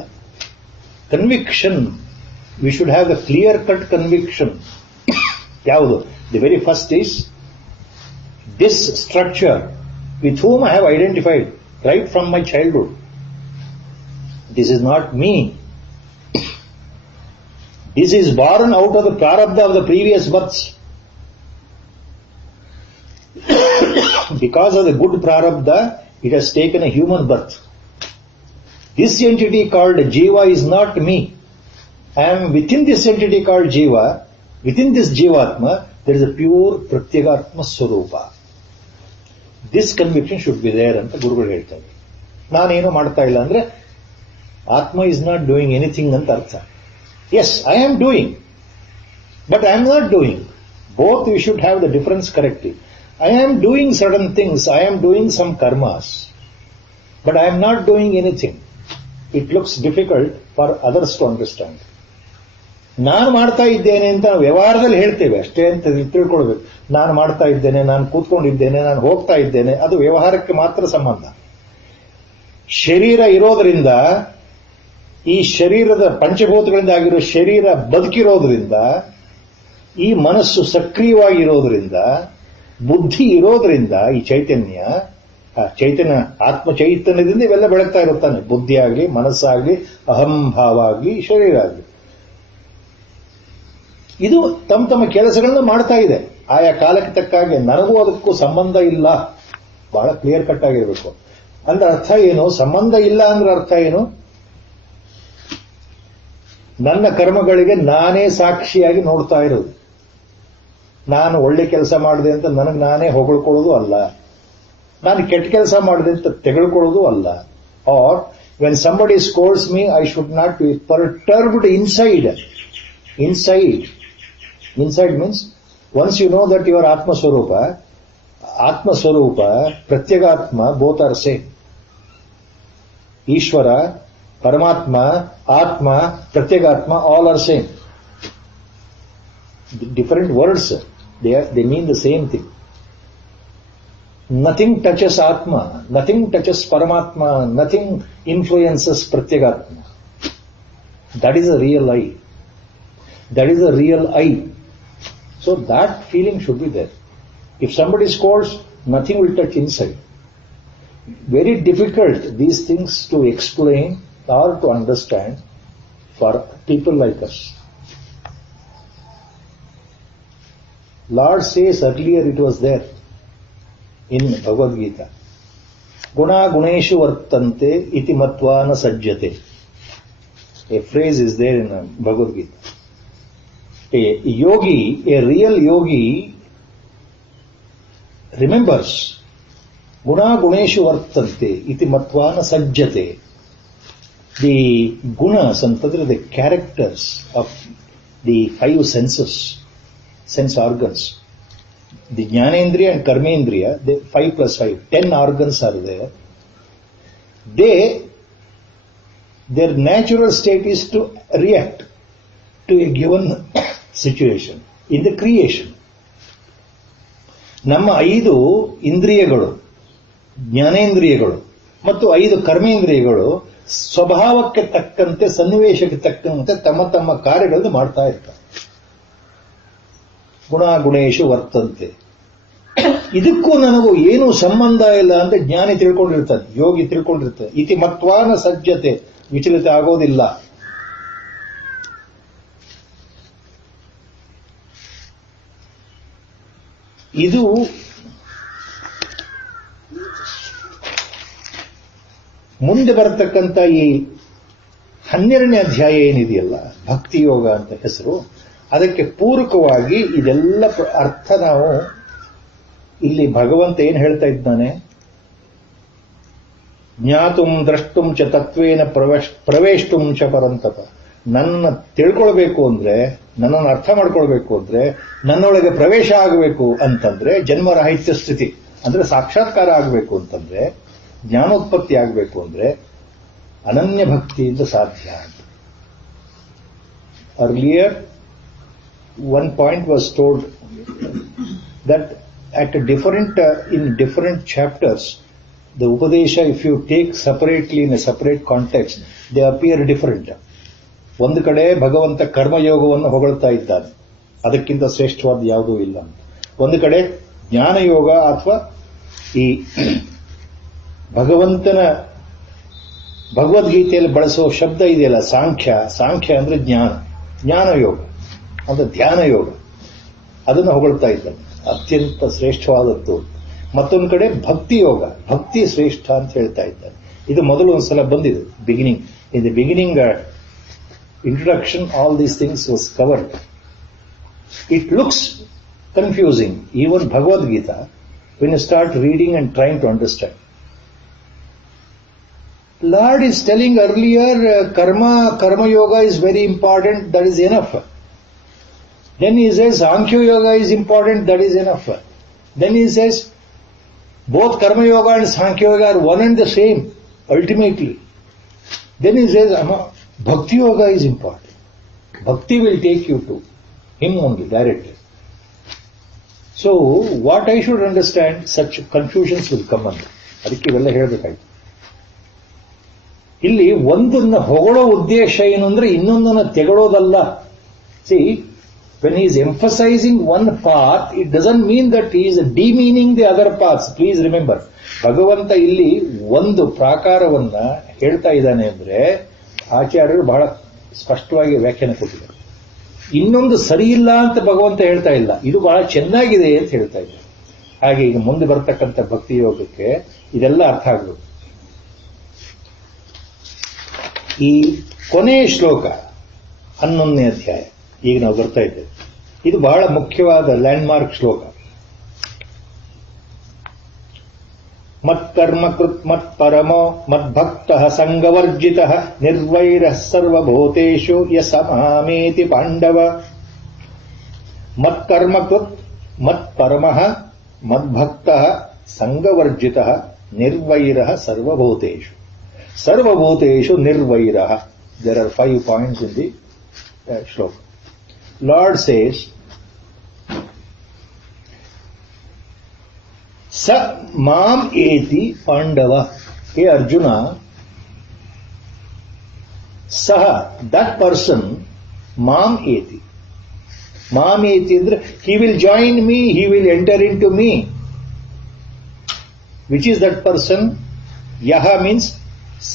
Conviction, we should have the clear cut conviction. ಯಾವುದು? The very first is this structure with whom I have identified right from my childhood. This is not me. This is born out of the prarabdha of the previous births. Because of the good prarabdha, it has taken a human birth. This entity called Jiva is not me. I am within this entity called Jiva. Within this Jivatma, there is a pure Pratyagatma Swarupa. This conviction should be there ಅಂತ ಗುರುಗಳು ಹೇಳ್ತಾರೆ. ನಾನೇನು ಮಾಡ್ತಾ ಇಲ್ಲ ಅಂದ್ರೆ ಆತ್ಮ is not doing anything ಅಂತ ಅರ್ಥ. Yes, I am doing, but I am not doing. Both we should have the difference correctly. I am doing certain things, I am doing some karmas, but I am not doing anything. It looks difficult for others to understand. ನಾನು ಮಾಡ್ತಾ ಇದ್ದೇನೆ ಅಂತ ನಾವು ವ್ಯವಹಾರದಲ್ಲಿ ಹೇಳ್ತೇವೆ ಅಷ್ಟೇ ಅಂತ ತಿಳ್ಕೊಳ್ಬೇಕು. ನಾನು ಮಾಡ್ತಾ ಇದ್ದೇನೆ, ನಾನು ಕೂತ್ಕೊಂಡಿದ್ದೇನೆ, ನಾನು ಹೋಗ್ತಾ ಇದ್ದೇನೆ, ಅದು ವ್ಯವಹಾರಕ್ಕೆ ಮಾತ್ರ ಸಂಬಂಧ. ಶರೀರ ಇರೋದ್ರಿಂದ, ಈ ಶರೀರದ ಪಂಚಭೂತಗಳಿಂದ ಆಗಿರೋ ಶರೀರ ಬದುಕಿರೋದ್ರಿಂದ, ಈ ಮನಸ್ಸು ಸಕ್ರಿಯವಾಗಿರೋದ್ರಿಂದ, ಬುದ್ಧಿ ಇರೋದ್ರಿಂದ, ಈ ಚೈತನ್ಯ ಆತ್ಮ ಚೈತನ್ಯದಿಂದ ಇವೆಲ್ಲ ಬೆಳಗ್ತಾ ಇರುತ್ತಾನೆ. ಬುದ್ಧಿ ಆಗಲಿ, ಮನಸ್ಸಾಗಲಿ, ಅಹಂಭಾವ ಆಗಲಿ, ಶರೀರ ಆಗಲಿ, ಇದು ತಮ್ಮ ತಮ್ಮ ಕೆಲಸಗಳನ್ನ ಮಾಡ್ತಾ ಇದೆ. ಆಯಾ ಕಾಲಕ್ಕೆ ತಕ್ಕಾಗೆ ನನಗೂ ಅದಕ್ಕೂ ಸಂಬಂಧ ಇಲ್ಲ. ಬಹಳ ಕ್ಲಿಯರ್ ಕಟ್ ಆಗಿರಬೇಕು. ಅಂದ್ರೆ ಅರ್ಥ ಏನು? ಸಂಬಂಧ ಇಲ್ಲ ಅಂದ್ರೆ ಅರ್ಥ ಏನು? ನನ್ನ ಕರ್ಮಗಳಿಗೆ ನಾನೇ ಸಾಕ್ಷಿಯಾಗಿ ನೋಡ್ತಾ ಇರೋದು. ನಾನು ಒಳ್ಳೆ ಕೆಲಸ ಮಾಡಿದೆ ಅಂತ ನನಗೆ ನಾನೇ ಹೊಗಳ್ಕೊಳ್ಳೋದು ಅಲ್ಲ, ನಾನು ಕೆಟ್ಟ ಕೆಲಸ ಮಾಡಿದೆ ಅಂತ ತೆಗೆದುಕೊಳ್ಳೋದು ಅಲ್ಲ. Or when somebody scolds me, I should not be perturbed inside. Inside means once you know that you are Atma Swarupa, Pratyagatma, both are same. Ishvara, Paramatma, Atma, Pratyagatma, all are same. Different words, they mean the same thing. Nothing touches Atma, nothing touches Paramatma, nothing influences Pratyagatma. That is a real I. That is a real I. So that feeling should be there. If somebody scolds, nothing will touch inside. Very difficult these things to explain or to understand for people like us. Lord says earlier it was there in Bhagavad Gita. Guna guneshu vartante iti matvana sajjate. A phrase is there in Bhagavad Gita. A yogi, a real yogi remembers Guna guneshu vartante iti matvana sajjate. The gunas, antadra, the characters of the five senses, sense organs. The Jnanendriya and Karmendriya, 5 plus 5, 10 organs are there. Their natural state is to react to a given situation in the creation. ನಮ್ಮ 5 ಇಂದ್ರಿಯಗಳು, ಜ್ಞಾನೇಂದ್ರಿಯಗಳು ಮತ್ತು 5 ಕರ್ಮೇಂದ್ರಿಯಗಳು ಸ್ವಭಾವಕ್ಕೆ ತಕ್ಕಂತೆ, ಸನ್ನಿವೇಶಕ್ಕೆ ತಕ್ಕಂತೆ ತಮ್ಮ ತಮ್ಮ ಕಾರ್ಯಗಳನ್ನು ಮಾಡ್ತಾ ಇರ್ತಾರೆ. ಗುಣೇಶು ವರ್ತಂತೆ. ಇದಕ್ಕೂ ನನಗೂ ಏನೂ ಸಂಬಂಧ ಇಲ್ಲ ಅಂತ ಜ್ಞಾನಿ ತಿಳ್ಕೊಂಡಿರ್ತಾನೆ, ಯೋಗಿ ತಿಳ್ಕೊಂಡಿರ್ತಾನೆ. ಇತಿ ಮತ್ವಾನ ಸಜ್ಜತೆ, ವಿಚಲಿತ ಆಗೋದಿಲ್ಲ. ಇದು ಮುಂದೆ ಬರತಕ್ಕಂಥ ಈ 12ನೇ ಅಧ್ಯಾಯ ಏನಿದೆಯಲ್ಲ, ಭಕ್ತಿ ಯೋಗ ಅಂತ ಹೆಸರು, ಅದಕ್ಕೆ ಪೂರಕವಾಗಿ ಇದೆಲ್ಲ ಅರ್ಥ ನಾವು ಇಲ್ಲಿ ಭಗವಂತ ಏನು ಹೇಳ್ತಾ ಇದ್ದಾನೆ, ಜ್ಞಾತುಂ ದ್ರಷ್ಟುಂ ಚ ತತ್ವೇನ ಪ್ರವೇಷ್ಟುಂ ಚ ಪರಂತಪ. ನನ್ನ ತಿಳ್ಕೊಳ್ಬೇಕು ಅಂದ್ರೆ, ನನ್ನನ್ನು ಅರ್ಥ ಮಾಡ್ಕೊಳ್ಬೇಕು ಅಂದ್ರೆ, ನನ್ನೊಳಗೆ ಪ್ರವೇಶ ಆಗಬೇಕು ಅಂತಂದ್ರೆ, ಜನ್ಮರಾಹಿತ್ಯ ಸ್ಥಿತಿ ಅಂದ್ರೆ ಸಾಕ್ಷಾತ್ಕಾರ ಆಗಬೇಕು ಅಂತಂದ್ರೆ, ಜ್ಞಾನೋತ್ಪತ್ತಿ ಆಗಬೇಕು ಅಂದ್ರೆ ಅನನ್ಯ ಭಕ್ತಿಯಿಂದ ಸಾಧ್ಯ ಅಂತ. Earlier one point was told that at a different in different chapters, the Upadesha, if you take separately in a separate context, they appear different. ಒಂದು ಕಡೆ ಭಗವಂತ ಕರ್ಮಯೋಗವನ್ನು ಹೊಗಳ್ತಾ ಇದ್ದಾನೆ, ಅದಕ್ಕಿಂತ ಶ್ರೇಷ್ಠವಾದ ಯಾವುದೂ ಇಲ್ಲ ಅಂತ. ಒಂದು ಕಡೆ ಜ್ಞಾನಯೋಗ ಅಥವಾ ಈ ಭಗವಂತನ ಭಗವದ್ಗೀತೆಯಲ್ಲಿ ಬಳಸುವ ಶಬ್ದ ಇದೆಯಲ್ಲ ಸಾಂಖ್ಯ ಅಂದ್ರೆ ಜ್ಞಾನಯೋಗ ಅಂದ್ರೆ ಧ್ಯಾನ ಯೋಗ, ಅದನ್ನು ಹೊಗಳ್ತಾ ಇದ್ದಾನೆ, ಅತ್ಯಂತ ಶ್ರೇಷ್ಠವಾದದ್ದು. ಮತ್ತೊಂದು ಕಡೆ ಭಕ್ತಿ ಯೋಗ, ಭಕ್ತಿ ಶ್ರೇಷ್ಠ ಅಂತ ಹೇಳ್ತಾ ಇದ್ದಾನೆ. ಇದು ಮೊದಲು ಒಂದ್ಸಲ ಬಂದಿದೆ in the beginning introduction, all these things was covered. It looks confusing, even Bhagavad Gita, when you start reading and trying to understand. Lord is telling earlier, karma yoga is very important, that is enough. Then he says Sankhya yoga is important, that is enough. Then he says both karma yoga and Sankhya yoga are one and the same ultimately. Then he says Bhakti yoga is important. Bhakti will take you to him only directly. So what I should understand, such confusions will come under. ಅದಕ್ಕೆ ಇವೆಲ್ಲ ಹೇಳಬೇಕಾಯ್ತು. ಇಲ್ಲಿ ಒಂದನ್ನ ಹೊಗಳೋ ಉದ್ದೇಶ ಏನು ಅಂದ್ರೆ ಇನ್ನೊಂದನ್ನ ತೆಗಳೋದಲ್ಲ. See, when he is emphasizing one path, it doesn't mean that he is demeaning the other paths. Please remember, ಭಗವಂತ ಇಲ್ಲಿ ಒಂದು ಪ್ರಾಕಾರವನ್ನ ಹೇಳ್ತಾ ಇದ್ದಾನೆ ಅಂದ್ರೆ ಆಚಾರ್ಯರು ಬಹಳ ಸ್ಪಷ್ಟವಾಗಿ ವ್ಯಾಖ್ಯಾನ ಕೊಟ್ಟಿದ್ದಾರೆ. ಇನ್ನೊಂದು ಸರಿ ಇಲ್ಲ ಅಂತ ಭಗವಂತ ಹೇಳ್ತಾ ಇಲ್ಲ, ಇದು ಬಹಳ ಚೆನ್ನಾಗಿದೆ ಅಂತ ಹೇಳ್ತಾ ಇದ್ದಾರೆ. ಹಾಗೆ ಈಗ ಮುಂದೆ ಬರ್ತಕ್ಕಂಥ ಭಕ್ತಿ ಯೋಗಕ್ಕೆ ಇದೆಲ್ಲ ಅರ್ಥ ಆಗಬೇಕು. ಈ ಕೊನೆಯ ಶ್ಲೋಕ 11ನೇ ಅಧ್ಯಾಯ. ಈಗ ನಾವು ಬರ್ತಾ ಇದ್ದೇವೆ. ಇದು ಬಹಳ ಮುಖ್ಯವಾದ ಲ್ಯಾಂಡ್ಮಾರ್ಕ್ ಶ್ಲೋಕ. ಮತ್ಕರ್ಮ ಕೃತ್ ಮತ್ಪರಮೋ ಮದ್ಭಕ್ತಃ ಸಂಗವರ್ಜಿತಃ ನಿರ್ವೈರಃ ಸರ್ವಭೂತೇಷು ಯಸ ಮಾಮೇತಿ Pandava. ಮತ್ಕರ್ಮ ಕೃತ್ ಮತ್ಪರಮಃ ಮದ್ಭಕ್ತಃ ಸಂಗವರ್ಜಿತಃ ನಿರ್ವೈರಃ ಸರ್ವಭೂತೇಷು. ಸರ್ವಭೂತೇಷು ನಿರ್ವೈರಃ. There are 5 points in the shloka. Lord says, Sa mam eti Pandava. Hey Arjuna, Saha, that person, mam eti. Mam eti, he will join me, he will enter into me. Which is that person? Yaha means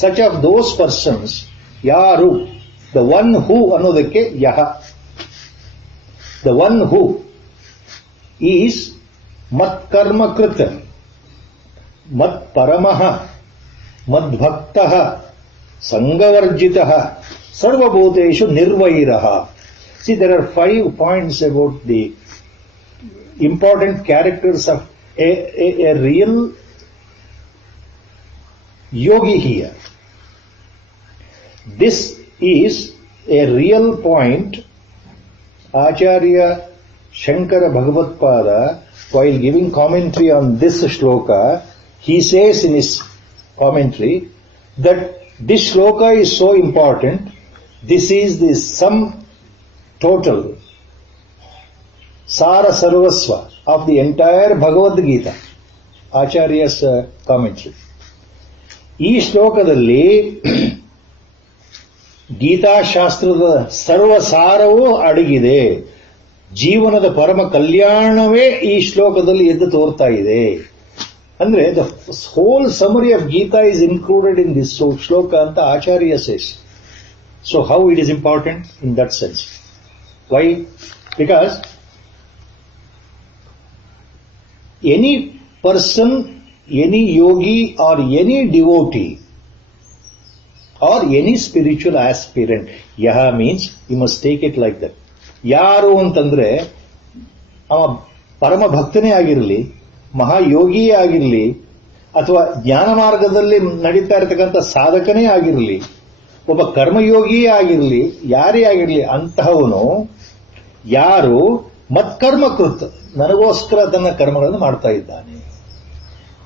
such of those persons. Yaru, the one who ಅನ್ನೋದಕ್ಕೆ ಯಹ. The one who is ಮತ್ಕರ್ಮ ಕೃತ ಮತ್ಪರಮಃ ಮದ್ಭಕ್ತಃ ಸಂಗವರ್ಜಿತಃ ಸರ್ವಭೂತೇಷು ನಿರ್ವೈರಃ. See, there are 5 points about the important characters of a real yogi here. This is a real point. Acharya Shankara Bhagavatpada, while giving commentary on this shloka, he says in his commentary that this shloka is so important. This is the sum total, Sara Sarvasva of the entire Bhagavad Gita. Acharya's commentary. ಈ ಶ್ಲೋಕದಲ್ಲಿ ಗೀತಾಶಾಸ್ತ್ರದ ಸರ್ವಸಾರವೂ ಅಡಗಿದೆ. ಜೀವನದ ಪರಮ ಕಲ್ಯಾಣವೇ ಈ ಶ್ಲೋಕದಲ್ಲಿ ಎದ್ದು ತೋರ್ತಾ ಇದೆ. ಅಂದ್ರೆ the whole summary of Gita is included in this shloka ಅಂತ Acharya says. So how it is important in that sense? Why? Because any person, any yogi or any devotee or any spiritual aspirant, yaha means you must take it like that. ಯಾರು ಅಂತಂದ್ರೆ ಅವ ಪರಮ ಭಕ್ತನೇ ಆಗಿರಲಿ, ಮಹಾಯೋಗಿಯೇ ಆಗಿರಲಿ, ಅಥವಾ ಜ್ಞಾನ ಮಾರ್ಗದಲ್ಲಿ ನಡೀತಾ ಇರತಕ್ಕಂಥ ಸಾಧಕನೇ ಆಗಿರಲಿ, ಒಬ್ಬ ಕರ್ಮಯೋಗಿಯೇ ಆಗಿರಲಿ, ಯಾರೇ ಆಗಿರಲಿ, ಅಂತಹವನು ಯಾರು ಮತ್ಕರ್ಮಕೃತ್, ನನಗೋಸ್ಕರ ತನ್ನ ಕರ್ಮಗಳನ್ನು ಮಾಡ್ತಾ ಇದ್ದಾನೆ,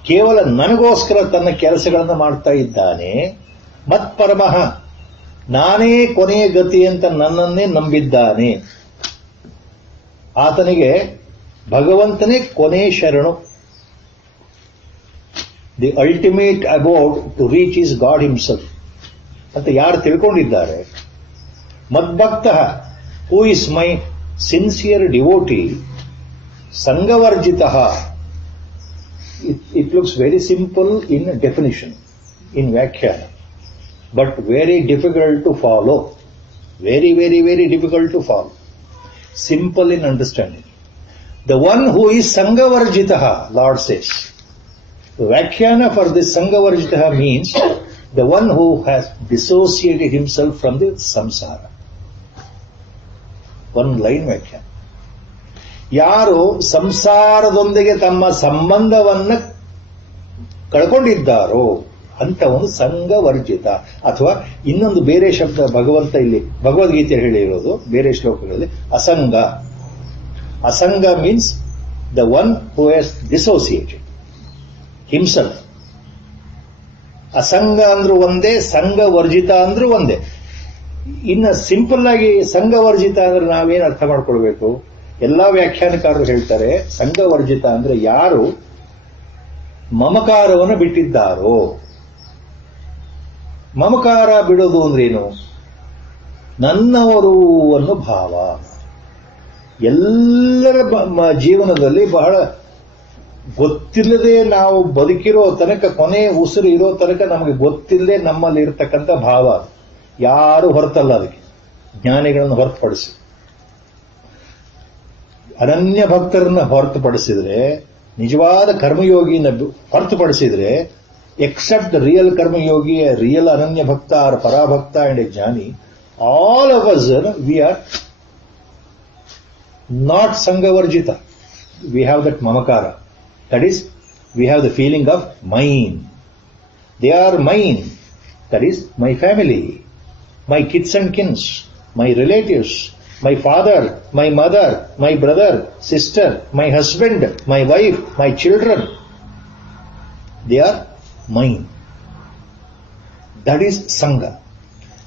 ಕೇವಲ ನನಗೋಸ್ಕರ ತನ್ನ ಕೆಲಸಗಳನ್ನು ಮಾಡ್ತಾ ಇದ್ದಾನೆ, ಮತ್ಪರಮಃ, ನಾನೇ ಕೊನೆಯ ಗತಿ ಅಂತ ನನ್ನನ್ನೇ ನಂಬಿದ್ದಾನೆ, ಆತನಿಗೆ ಭಗವಂತನೇ ಕೊನೆ ಶರಣು. The ultimate about to reach is God himself ಅಂತ ಯಾರು ತಿಳ್ಕೊಂಡಿದ್ದಾರೆ, ಮದ್ಭಕ್ತಃ, who is my sincere devotee, ಸಂಗವರ್ಜಿತಃ. It looks very simple in definition, in Vyakhya, but very difficult to follow. Very, very, very difficult to follow. Simple in understanding. The one who is Sangavarjitaha, Lord says. The Vyakhyana for this Sangavarjitaha means the one who has dissociated himself from the samsara. One line Vyakhyana. ಯಾರು ಸಂಸಾರದೊಂದಿಗೆ ತಮ್ಮ ಸಂಬಂಧವನ್ನು ಕಳ್ಕೊಂಡಿದ್ದಾರೋ ಅಂತವನು ಸಂಘವರ್ಜಿತ. ಅಥವಾ ಇನ್ನೊಂದು ಬೇರೆ ಶಬ್ದ ಭಗವಂತ ಇಲ್ಲಿ ಭಗವದ್ಗೀತೆ ಹೇಳಿರೋದು ಬೇರೆ ಶ್ಲೋಕಗಳಲ್ಲಿ ಅಸಂಗ. Asanga means the one who has dissociated himself. ಅಸಂಗ ಅಂದ್ರೂ ಒಂದೇ, ಸಂಘವರ್ಜಿತ ಅಂದ್ರೂ ಒಂದೇ. ಇನ್ನು ಸಿಂಪಲ್ ಆಗಿ ಸಂಘವರ್ಜಿತ ಅಂದ್ರೆ ನಾವೇನು ಅರ್ಥ ಮಾಡ್ಕೊಳ್ಬೇಕು? ಎಲ್ಲಾ ವ್ಯಾಖ್ಯಾನಕಾರರು ಹೇಳ್ತಾರೆ, ಸಂಘವರ್ಜಿತ ಅಂದ್ರೆ ಯಾರು ಮಮಕಾರವನ್ನು ಬಿಟ್ಟಿದ್ದಾರೋ. ಮಮಕಾರ ಬಿಡೋದು ಅಂದ್ರೇನು? ನನ್ನವರು ಅನ್ನೋ ಭಾವ. ಎಲ್ಲರ ಜೀವನದಲ್ಲಿ ಬಹಳ ಗೊತ್ತಿಲ್ಲದೆ ನಾವು ಬದುಕಿರೋ ತನಕ, ಕೊನೆ ಉಸಿರು ಇರೋ ತನಕ ನಮಗೆ ಗೊತ್ತಿಲ್ಲದೆ ನಮ್ಮಲ್ಲಿ ಇರತಕ್ಕಂಥ ಭಾವ. ಯಾರು ಹೊರತಲ್ಲ ಅದಕ್ಕೆ, ಜ್ಞಾನಿಗಳನ್ನು ಹೊರತುಪಡಿಸಿ. ಅನನ್ಯ ಭಕ್ತರನ್ನ ಹೊರತುಪಡಿಸಿದ್ರೆ, ನಿಜವಾದ ಕರ್ಮಯೋಗಿನ ಹೊರತುಪಡಿಸಿದ್ರೆ, ಎಕ್ಸೆಪ್ಟ್ ರಿಯಲ್ ಕರ್ಮಯೋಗಿ, ರಿಯಲ್ ಅನನ್ಯ ಭಕ್ತ ಆರ್ ಪರಾಭಕ್ತ ಅಂಡ್ ಎ ಜ್ಞಾನಿ, All of us, we are not Sanghavarjita. We have that mamakara. That is, we have the feeling of mine. They are mine. That is, my family, my kids and kins, my relatives, my father, my mother, my brother, sister, my husband, my wife, my children. They are mine. That is Sangha.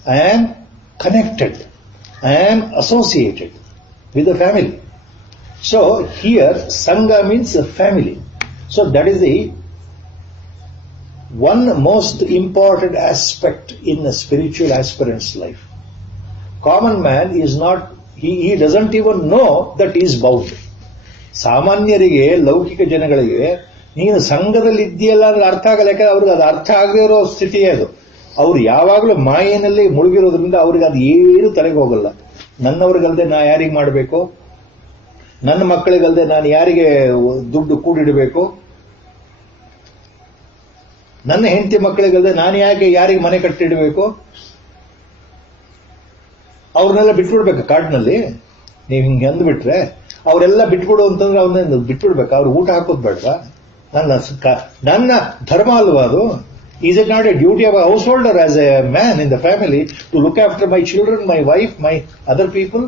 I am connected. I am associated with the family. So here Sangha means a family. So that is the one most important aspect in a spiritual aspirant's life. Common man is not, he doesn't even know that he is bound. ಸಾಮಾನ್ಯರಿಗೆ ಲೌಕಿಕ ಜನಗಳಿಗೆ ನೀನು ಸಂಘದಲ್ಲಿ ಇದೆಯಲ್ಲ ಅಂದ್ರೆ ಅರ್ಥ ಆಗಲ್ಲ, ಯಾಕಂದ್ರೆ ಅವ್ರಿಗೆ ಅದು ಅರ್ಥ ಆಗದೇ ಇರೋ ಸ್ಥಿತಿಯೇ ಅದು. ಅವ್ರು ಯಾವಾಗಲೂ ಮಾಯೆನಲ್ಲಿ ಮುಳುಗಿರೋದ್ರಿಂದ ಅವ್ರಿಗೆ ಅದು ಏನು ತಲೆಗೆ ಹೋಗಲ್ಲ. ನನ್ನವ್ರಿಗಲ್ದೆ ನಾ ಯಾರಿಗೆ ಮಾಡಬೇಕು, ನನ್ನ ಮಕ್ಕಳಿಗಲ್ದೆ ನಾನು ಯಾರಿಗೆ ದುಡ್ಡು ಕೂಡಿಡಬೇಕು, ನನ್ನ ಹೆಂಡತಿ ಮಕ್ಕಳಿಗಲ್ದೆ ನಾನು ಯಾರಿಗೆ ಮನೆ ಕಟ್ಟಿಡಬೇಕು, ಅವ್ರನ್ನೆಲ್ಲ ಬಿಟ್ಬಿಡ್ಬೇಕು ಕಾಡಿನಲ್ಲಿ. ನೀವು ಹಿಂಗೆ ಅಂದ್ಬಿಟ್ರೆ ಅವರೆಲ್ಲ ಬಿಟ್ಬಿಡು ಅಂತಂದ್ರೆ ಅವನ್ನ ಬಿಟ್ಬಿಡ್ಬೇಕು. ಅವ್ರು ಊಟ ಹಾಕೋದು ಬೇಡವಾ? ನನ್ನ ಧರ್ಮ ಅಲ್ವಾ ಅದು? Is it not a duty of a householder as a man in the family to look after my children, my wife, my other people,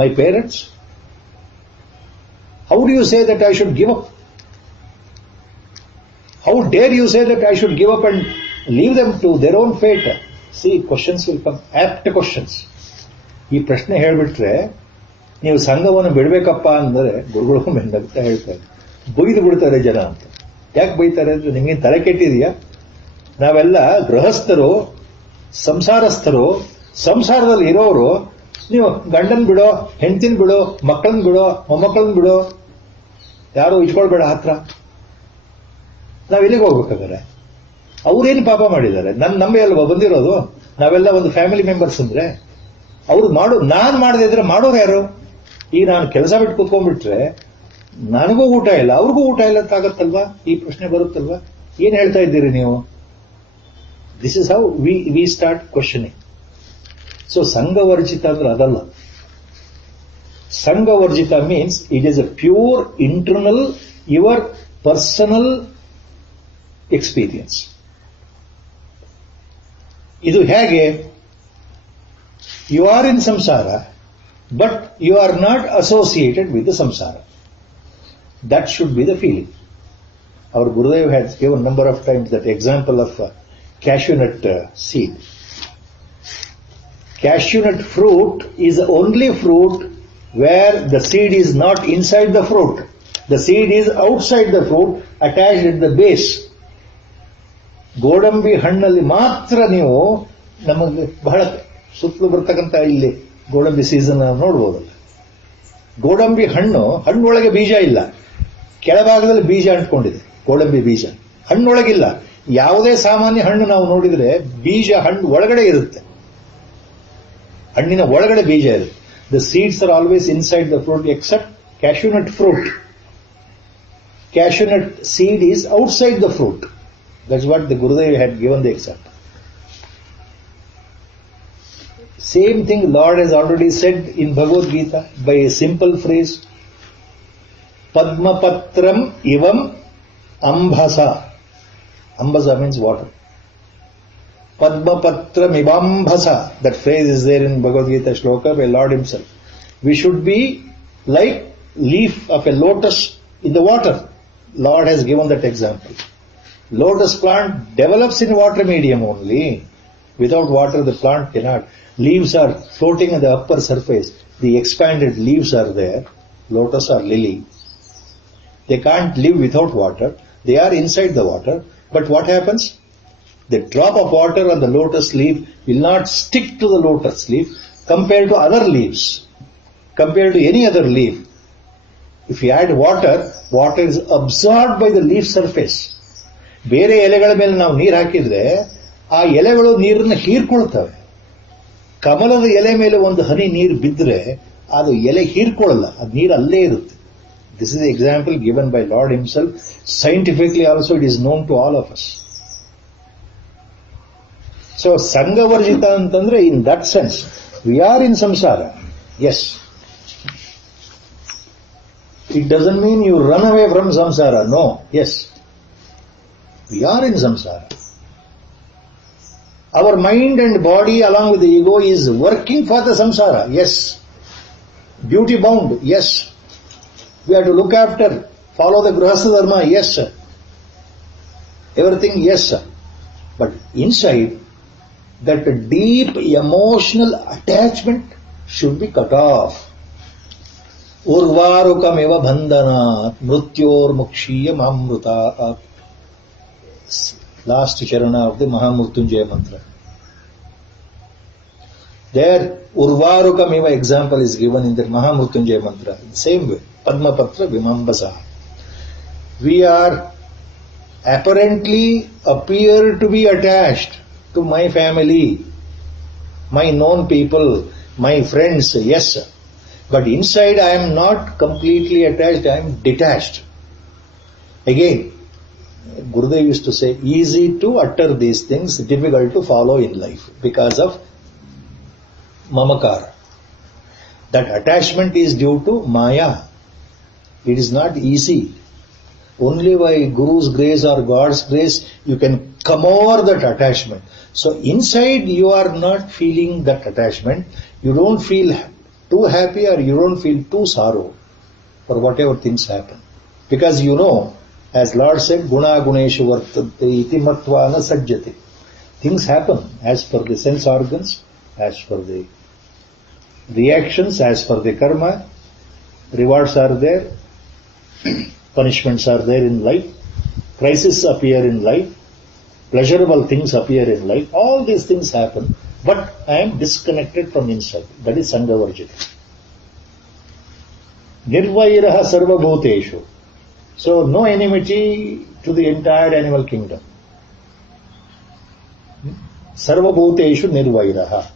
my parents? How do you say that I should give up? How dare you say that I should give up and leave them to their own fate? See, questions will come, apt questions. ಈ ಪ್ರಶ್ನೆ ಹೇಳ್ಬಿಟ್ರೆ ನೀವು ಸಂಘವನ್ನು ಬಿಡ್ಬೇಕಪ್ಪ ಅಂದ್ರೆ ಗುರುಗಳು ಮೆಂಡಂತ ಹೇಳ್ತಾರೆ, ಬೈದು ಬಿಡ್ತಾರೆ ಜನ ಅಂತ. ಯಾಕೆ ಬೈತಾರೆ ಅಂದ್ರೆ ನಿಮ್ಗೇನು ತಲೆ ಕೆಟ್ಟಿದೆಯಾ? ನಾವೆಲ್ಲ ಗೃಹಸ್ಥರು, ಸಂಸಾರಸ್ಥರು, ಸಂಸಾರದಲ್ಲಿ ಇರೋರು. ನೀವು ಗಂಡನ್ ಬಿಡೋ, ಹೆಂಡತಿನ ಬಿಡೋ, ಮಕ್ಕಳನ್ನ ಬಿಡೋ, ಮೊಮ್ಮಕ್ಕಳನ್ನ ಬಿಡೋ, ಯಾರು ಇಟ್ಕೊಳ್ಬೇಡ ಹತ್ರ. ನಾವೆಲ್ಲಿಗೆ ಹೋಗ್ಬೇಕಾದ್ರೆ? ಅವ್ರೇನು ಪಾಪ ಮಾಡಿದ್ದಾರೆ? ನಮ್ಮೇ ಅಲ್ವಾ ಬಂದಿರೋದು? ನಾವೆಲ್ಲ ಒಂದು ಫ್ಯಾಮಿಲಿ ಮೆಂಬರ್ಸ್ ಅಂದ್ರೆ ಅವ್ರು ನಾನ್ ಮಾಡದೇ ಇದ್ರೆ ಮಾಡೋರು ಯಾರು? ಈಗ ನಾನು ಕೆಲಸ ಬಿಟ್ಟು ಕೂತ್ಕೊಂಡ್ಬಿಟ್ರೆ ನನಗೂ ಊಟ ಇಲ್ಲ, ಅವ್ರಿಗೂ ಊಟ ಇಲ್ಲ ಅಂತ ಆಗತ್ತಲ್ವಾ? ಈ ಪ್ರಶ್ನೆ ಬರುತ್ತಲ್ವಾ? ಏನ್ ಹೇಳ್ತಾ ಇದ್ದೀರಿ ನೀವು? This is how we start questioning. So ಸಂಘವರ್ಜಿತ ಅಂದ್ರೆ ಅದಲ್ಲ. Sangavarjita means it is a pure internal, your personal experience. ಇದು ಹೇಗೆ? ಯು ಆರ್ ಇನ್ ಸಂಸಾರ, but you are not associated with the samsara. That should be the feeling. Our Gurudev has given number of times that example of cashew nut seed. Cashew nut fruit is the only fruit where the seed is not inside the fruit. The seed is outside the fruit, attached at the base. ಗೋಡಂಬಿ ಹಣ್ಣಲ್ಲಿ ಮಾತ್ರ ನೀವು ನಮಗೆ ಬಹಳ ಸುತ್ತಲೂ ಬರ್ತಕ್ಕಂಥ ಇಲ್ಲಿ ಗೋಡಂಬಿ season ನೋಡ್ಬೋದಲ್ಲ. ಗೋಡಂಬಿ ಹಣ್ಣೊಳಗೆ ಬೀಜ ಇಲ್ಲ, ಕೆಳಭಾಗದಲ್ಲಿ ಬೀಜ ಅಂಟ್ಕೊಂಡಿದೆ. ಗೋಡಂಬಿ ಬೀಜ ಹಣ್ಣೊಳಗಿಲ್ಲ. ಯಾವುದೇ ಸಾಮಾನ್ಯ ಹಣ್ಣು ನಾವು ನೋಡಿದ್ರೆ ಬೀಜ ಹಣ್ಣು ಒಳಗಡೆ ಇರುತ್ತೆ, ಹಣ್ಣಿನ ಒಳಗಡೆ ಬೀಜ ಇರುತ್ತೆ. The seeds are always inside the fruit except cashew nut fruit. Cashew nut seed is outside the fruit. That's what the Gurudev had given the example. Same thing Lord has already said in Bhagavad Gita by a simple phrase. Padmapatram ivam ambhasa. Ambhasa means water. Padmapatram ivambhasa. That phrase is there in Bhagavad Gita shloka by Lord himself. We should be like leaf of a lotus in the water. Lord has given that example. Lotus plant develops in water medium only. Without water the plant cannot. Leaves are floating on the upper surface. The expanded leaves are there. Lotus or lily. They can't live without water. They are inside the water. But what happens? The drop of water on the lotus leaf will not stick to the lotus leaf compared to other leaves. Compared to any other leaf. If you add water, water is absorbed by the leaf surface. ಬೇರೆ ಎಲೆಗಳ ಮೇಲೆ ನಾವು ನೀರು ಹಾಕಿದ್ರೆ ಆ ಎಲೆಗಳು ನೀರನ್ನು ಹೀರ್ಕೊಳ್ತವೆ. ಕಮಲದ ಎಲೆ ಮೇಲೆ ಒಂದು ಹನಿ ನೀರು ಬಿದ್ದರೆ ಅದು ಎಲೆ ಹೀರ್ಕೊಳ್ಳಲ್ಲ, ಅದು ನೀರು ಅಲ್ಲೇ ಇರುತ್ತೆ. This is example given by Lord himself. Scientifically also it is known to all of us. So ಸಂಘವರ್ಜಿತ ಅಂತಂದ್ರೆ in that sense We are in samsara. Yes. It doesn't mean you run away from samsara. No. Yes. We are in samsara. Our mind and body along with the ego is working for the samsara. Yes. Duty bound. Yes. We have to look after, follow the grihastha dharma. Yes, sir. Everything, yes, sir. But inside, that deep emotional attachment should be cut off. Urvarukam eva bandhanat mrityor mukshiya mamruta. Last charana of the Mahamrutyunjaya mantra. There, Urvarukam eva example is given in the Mahamrutyunjaya mantra. Same way, Padmapatra Vimambasa. We are apparently appear to be attached to my family, my known people, my friends, yes, sir. But inside I am not completely attached, I am detached. Again, Gurudev used to say, easy to utter these things, difficult to follow in life because of mamakara. That attachment is due to maya. It is not easy. Only by Guru's grace or God's grace you can come over that attachment. So inside you are not feeling that attachment. You don't feel too happy or you don't feel too sorrow for whatever things happen. Because you know, as Lord said, Guna Guneshu Vartante iti matva na sajjate. Things happen as per the sense organs, as per the reactions, as per the karma. Rewards are there. Punishments are there in life. Crises appear in life. Pleasurable things appear in life. All these things happen. But I am disconnected from inside. That is Sanghavarjita. Nirvairaha sarva bhuteshu. So no enmity to the entire animal kingdom. Sarva bhuteshu nirvairaha.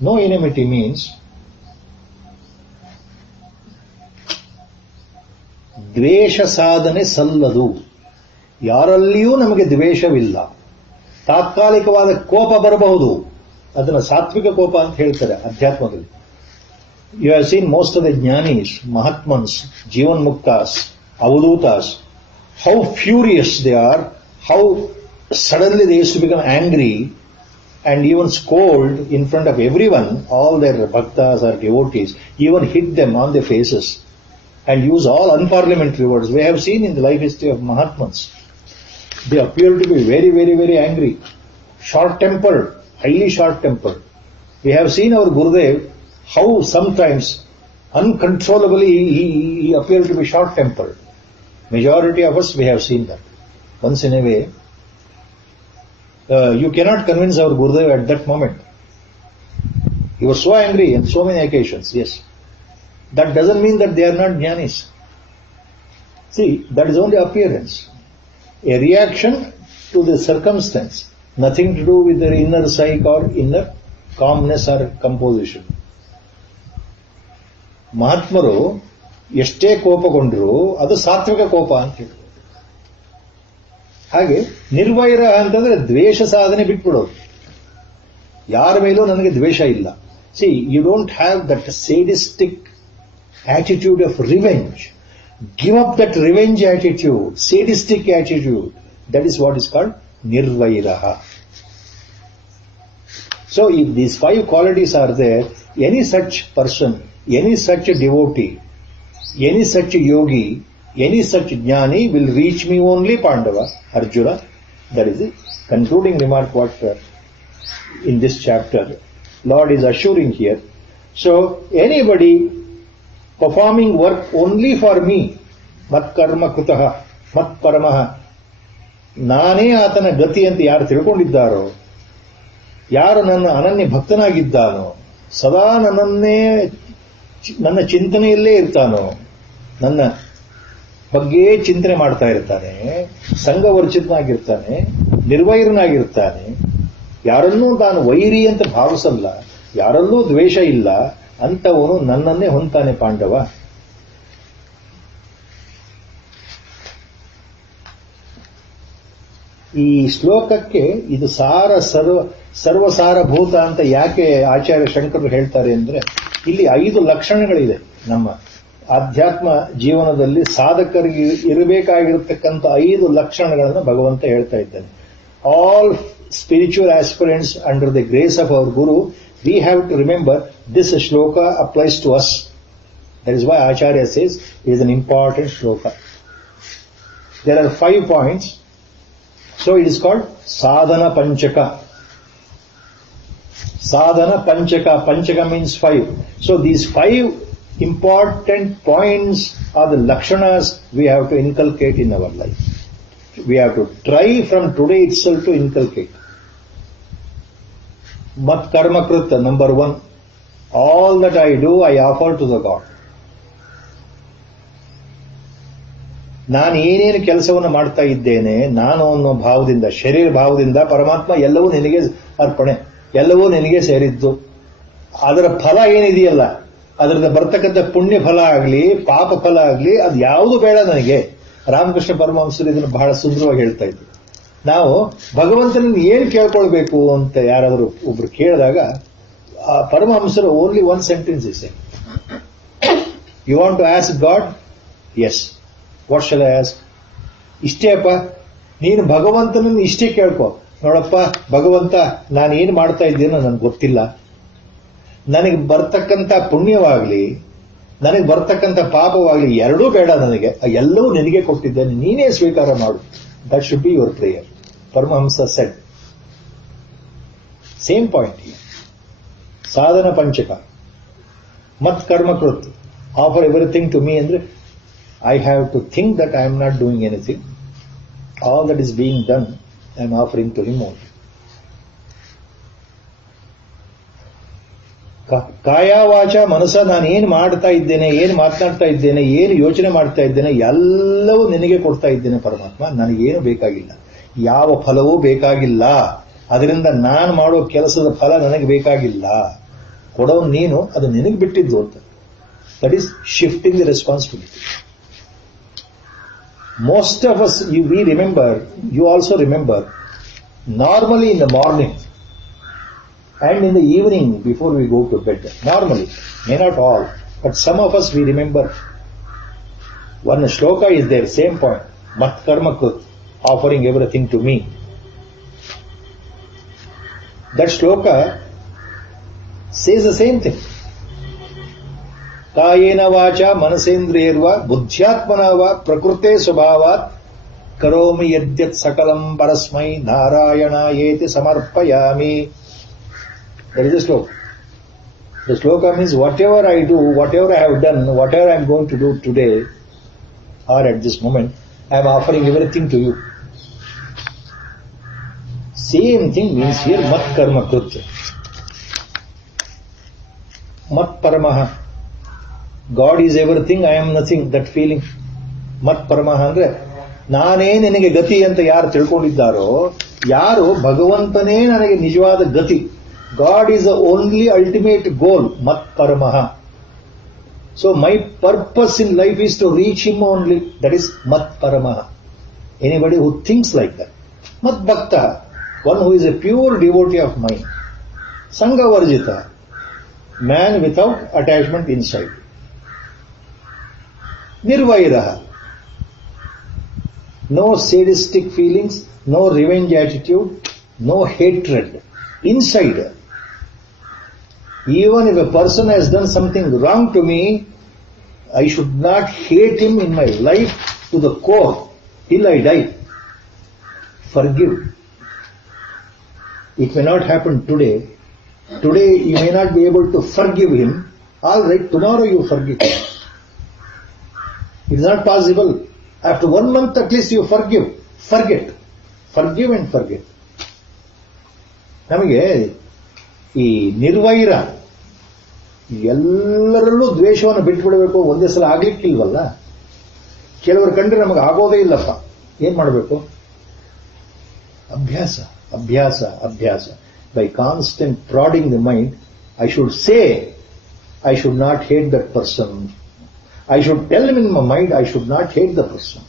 No enmity means ದ್ವೇಷ ಸಾಧನೆ ಸಲ್ಲದು. ಯಾರಲ್ಲಿಯೂ ನಮಗೆ ದ್ವೇಷವಿಲ್ಲ. ತಾತ್ಕಾಲಿಕವಾದ ಕೋಪ ಬರಬಹುದು. ಅದನ್ನು ಸಾತ್ವಿಕ ಕೋಪ ಅಂತ ಹೇಳ್ತಾರೆ ಅಧ್ಯಾತ್ಮದಲ್ಲಿ. You have seen most of the jnanis, mahatmans, jivan muktas, avadhutas, how furious they are, how suddenly they used to become angry and even scold in front of everyone, all their bhaktas or devotees, even hit them on their faces and use all unparliamentary words. We have seen in the life history of Mahatmas. They appear to be very, very, very angry, short-tempered, highly short-tempered. We have seen our Gurudev, how sometimes uncontrollably he appeared to be short-tempered. Majority of us, we have seen that. Once in a way, you cannot convince our Gurudev at that moment. He was so angry on so many occasions, yes. That doesn't mean that they are not jnanis. See, that is only appearance. A reaction to the circumstance. Nothing to do with their inner psyche or inner calmness or composition. ಮಹಾತ್ಮರು ಎಷ್ಟೇ ಕೋಪಗೊಂಡ್ರು ಅದು ಸಾತ್ವಿಕ ಕೋಪ ಅಂತ ಹೇಳಿ. ಹಾಗೆ ನಿರ್ವೈರ ಅಂತಂದ್ರೆ ದ್ವೇಷ ಸಾಧನೆ ಬಿಟ್ಬಿಡೋದು. ಯಾರ ಮೇಲೂ ನನಗೆ ದ್ವೇಷ ಇಲ್ಲ. See, you don't have that sadistic attitude of revenge. Give up that revenge attitude, sadistic attitude. That is what is called nirvairaha. So if these 5 qualities are there, any such person, any such devotee, any such yogi, any such jnani will reach me only, Pandava, Arjuna. That is the concluding remark what in this chapter Lord is assuring here. So anybody performing work only for me, mat karma krutaha, mat paramaha, ನಾನೇ ಆತನ ಗತಿ ಅಂತ ಯಾರು ತಿಳ್ಕೊಂಡಿದ್ದಾರೋ, ಯಾರು ನನ್ನ ಅನನ್ಯ ಭಕ್ತನಾಗಿದ್ದಾನೋ, ಸದಾ ನನ್ನ ಚಿಂತನೆಯಲ್ಲೇ ಇರ್ತಾನೋ, ನನ್ನ ಬಗ್ಗೆ ಚಿಂತನೆ ಮಾಡ್ತಾ ಇರ್ತಾನೆ, ಸಂಘವರ್ಜಿತನಾಗಿರ್ತಾನೆ, ನಿರ್ವೈರನಾಗಿರ್ತಾನೆ, ಯಾರನ್ನೂ ತಾನು ವೈರಿ ಅಂತ ಭಾವಿಸಲ್ಲ, ಯಾರಲ್ಲೂ ದ್ವೇಷ ಇಲ್ಲ ಅಂತವನು ನನ್ನನ್ನೇ ಹೊಂತಾನೆ ಪಾಂಡವ. ಈ ಶ್ಲೋಕಕ್ಕೆ ಇದು ಸರ್ವಸಾರಭೂತ ಅಂತ ಯಾಕೆ ಆಚಾರ್ಯ ಶಂಕರರು ಹೇಳ್ತಾರೆ ಅಂದ್ರೆ, ಇಲ್ಲಿ 5 ಲಕ್ಷಣಗಳಿದೆ. ನಮ್ಮ ಆಧ್ಯಾತ್ಮ ಜೀವನದಲ್ಲಿ ಸಾಧಕರಿಗೆ ಇರಬೇಕಾಗಿರತಕ್ಕಂಥ 5 ಲಕ್ಷಣಗಳನ್ನು ಭಗವಂತ ಹೇಳ್ತಾ ಇದ್ದಾನೆ. All spiritual aspirants under the grace of our Guru, we have to remember this shloka applies to us. That is why Acharya says it is an important shloka. There are 5 points. So it is called Sadhana Panchaka. Sadhana Panchaka. Panchaka means 5. So these 5 important points are the lakshanas we have to inculcate in our life. We have to try from today itself to inculcate. Mat karma krita, number 1. All that I do, I offer to the God. ನಾನು ಏನೇನು ಕೆಲಸವನ್ನು ಮಾಡ್ತಾ ಇದ್ದೇನೆ, ನಾನು ಅನ್ನೋ ಭಾವದಿಂದ, ಶರೀರ ಭಾವದಿಂದ, ಪರಮಾತ್ಮ ಎಲ್ಲವೂ ನಿನಗೆ ಅರ್ಪಣೆ, ಎಲ್ಲವೂ ನಿನಗೆ ಸೇರಿದ್ದು. ಅದರ ಫಲ ಏನಿದೆಯಲ್ಲ, ಅದರಿಂದ ಬರ್ತಕ್ಕಂಥ ಪುಣ್ಯ ಫಲ ಆಗಲಿ, ಪಾಪ ಫಲ ಆಗಲಿ, ಅದು ಯಾವುದು ಬೇಡ ನನಗೆ. ರಾಮಕೃಷ್ಣ ಪರಮಹಂಸರು ಇದನ್ನು ಬಹಳ ಸುಂದರವಾಗಿ ಹೇಳ್ತಾ ಇದ್ರು. ನಾವು ಭಗವಂತನನ್ನು ಏನು ಕೇಳ್ಕೊಳ್ಬೇಕು ಅಂತ ಯಾರಾದರೂ ಒಬ್ರು ಕೇಳಿದಾಗ, ಪರಮಹಂಸರು only 1 sentence is saying, you want to ask God? Yes. What shall I ask? ಇಷ್ಟೇ ಅಪ್ಪ, ನೀನು ಭಗವಂತನನ್ನು ಇಷ್ಟೇ ಕೇಳ್ಕೊ. ನೋಡಪ್ಪ ಭಗವಂತ, ನಾನು ಏನು ಮಾಡ್ತಾ ಇದ್ದೀನೋ ನನಗೆ ಗೊತ್ತಿಲ್ಲ. ನನಗೆ ಬರ್ತಕ್ಕಂಥ ಪುಣ್ಯವಾಗಲಿ, ನನಗೆ ಬರ್ತಕ್ಕಂಥ ಪಾಪವಾಗಲಿ ಎರಡೂ ಬೇಡ ನನಗೆ. ಎಲ್ಲವೂ ನಿನಗೆ ಕೊಟ್ಟಿದ್ದೇನೆ, ನೀನೇ ಸ್ವೀಕಾರ ಮಾಡು. That should be your prayer. Paramahamsa shed. Same point here. ಸಾಧನ ಪಂಚಕ. ಮತ್ ಕರ್ಮಕೃತ್. ಆಫರ್ ಎವ್ರಿಥಿಂಗ್ ಟು ಮೀ ಅಂದ್ರೆ, I have to think that I am not doing anything. All that is being done, I am offering to Him only. ಕಾಯ ವಾಚ ಮನಸ, ನಾನು ಏನು ಮಾಡ್ತಾ ಇದ್ದೇನೆ, ಏನು ಮಾತನಾಡ್ತಾ ಇದ್ದೇನೆ, ಏನು ಯೋಚನೆ ಮಾಡ್ತಾ ಇದ್ದೇನೆ, ಎಲ್ಲವೂ ನಿನಗೆ ಕೊಡ್ತಾ ಇದ್ದೇನೆ ಪರಮಾತ್ಮ. ನನಗೇನು ಬೇಕಾಗಿಲ್ಲ, ಯಾವ ಫಲವೂ ಬೇಕಾಗಿಲ್ಲ. ಅದರಿಂದ ನಾನು ಮಾಡೋ ಕೆಲಸದ ಫಲ ನನಗೆ ಬೇಕಾಗಿಲ್ಲ. ಕೊಡೋನು ನೀನು, ಅದು ನಿನಗೆ ಬಿಟ್ಟಿದ್ದು ಅಂತ. That is shifting the responsibility. Most of us, we remember, you also remember, normally in the morning and in the evening before we go to bed, normally, may not all, but some of us we remember, one shloka is there, same point, mat karma krut, offering everything to me. That shloka says the same thing. ಕಾಯೇನ ವಾಚ ಮನಸೇಂದ್ರಿಯರ್ವ ಬುದ್ಧ್ಯಾತ್ಮನ ವ ಪ್ರಕೃತೆ ಸ್ವಭಾವಾತ್ ಕರೋಮಿ ಯದ್ಯತ್ ಸಕಲಂ ಪರಸ್ಮೈ ನಾರಾಯಣಾಯೇತಿ ಸಮರ್ಪಯಾಮಿ. That is the sloka. The sloka means whatever I do, whatever I have done, whatever I am going to do today or at this moment, I am offering everything to you. Same thing means here mat karma krut. Mat paramaha. God is everything, I am nothing, that feeling. ಮತ್ ಪರಮಃ ಅಂದ್ರೆ, ನಾನೇ ನಿನಗೆ ಗತಿ ಅಂತ ಯಾರು ತಿಳ್ಕೊಂಡಿದ್ದಾರೋ, ಯಾರು ಭಗವಂತನೇ ನನಗೆ ನಿಜವಾದ ಗತಿ, God is the only ultimate goal, ಮತ್ ಪರಮಃ. So my purpose in life is to reach him only, that is ಮತ್ ಪರಮಃ. Anybody who thinks like that. ಮತ್ ಭಕ್ತ, one who is a pure devotee of mind. Sangavarjita, man without attachment inside. Nirvaira. No sadistic feelings, no revenge attitude, no hatred. Inside. Even if a person has done something wrong to me, I should not hate him in my life to the core till I die. Forgive. It may not happen today. Today you may not be able to forgive him. All right, tomorrow you forgive him. It is not possible. After 1 month at least you forgive. Forget. Forgive and forget. ನಮಗೆ ಈ ನಿರ್ವೈರ, ಎಲ್ಲರಲ್ಲೂ ದ್ವೇಷವನ್ನು ಬಿಟ್ಟುಬಿಡಬೇಕು ಒಂದೇ ಸಲ ಆಗ್ಲಿಕ್ಕಿಲ್ವಲ್ಲ. ಕೆಲವರು ಕಂಡ್ರೆ ನಮಗೆ ಆಗೋದೇ ಇಲ್ಲಪ್ಪ. ಏನ್ ಮಾಡಬೇಕು? ಅಭ್ಯಾಸ, ಅಭ್ಯಾಸ, ಅಭ್ಯಾಸ. By constant prodding the mind, I should say, I should not hate that person. I should tell him in my mind, I should not hate the person.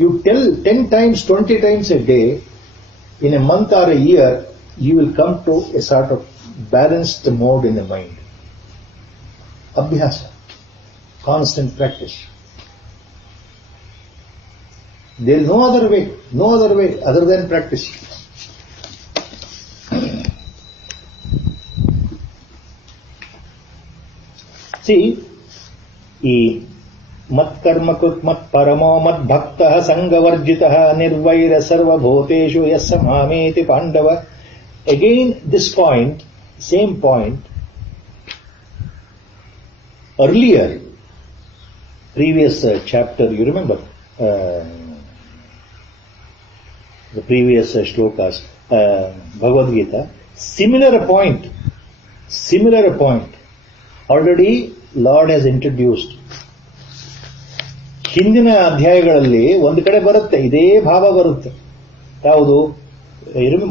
You tell 10 times, 20 times a day, in a month or a year, you will come to a sort of balanced mode in the mind. Abhyasa, constant practice. There is no other way other than practice. See, mat karma kut mat paramo mat bhaktah sangavarjitah nirvaira sarva bhuteshu yasamameti pandava. Again, this point, same point, earlier, previous chapter, you remember, the previous shlokas, Bhagavad Gita, similar point, already Lord has introduced. ಹಿಂದಿನ ಅಧ್ಯಾಯಗಳಲ್ಲಿ ಒಂದು ಕಡೆ ಬರುತ್ತೆ, ಇದೇ ಭಾವ ಬರುತ್ತೆ. ಯಾವುದು?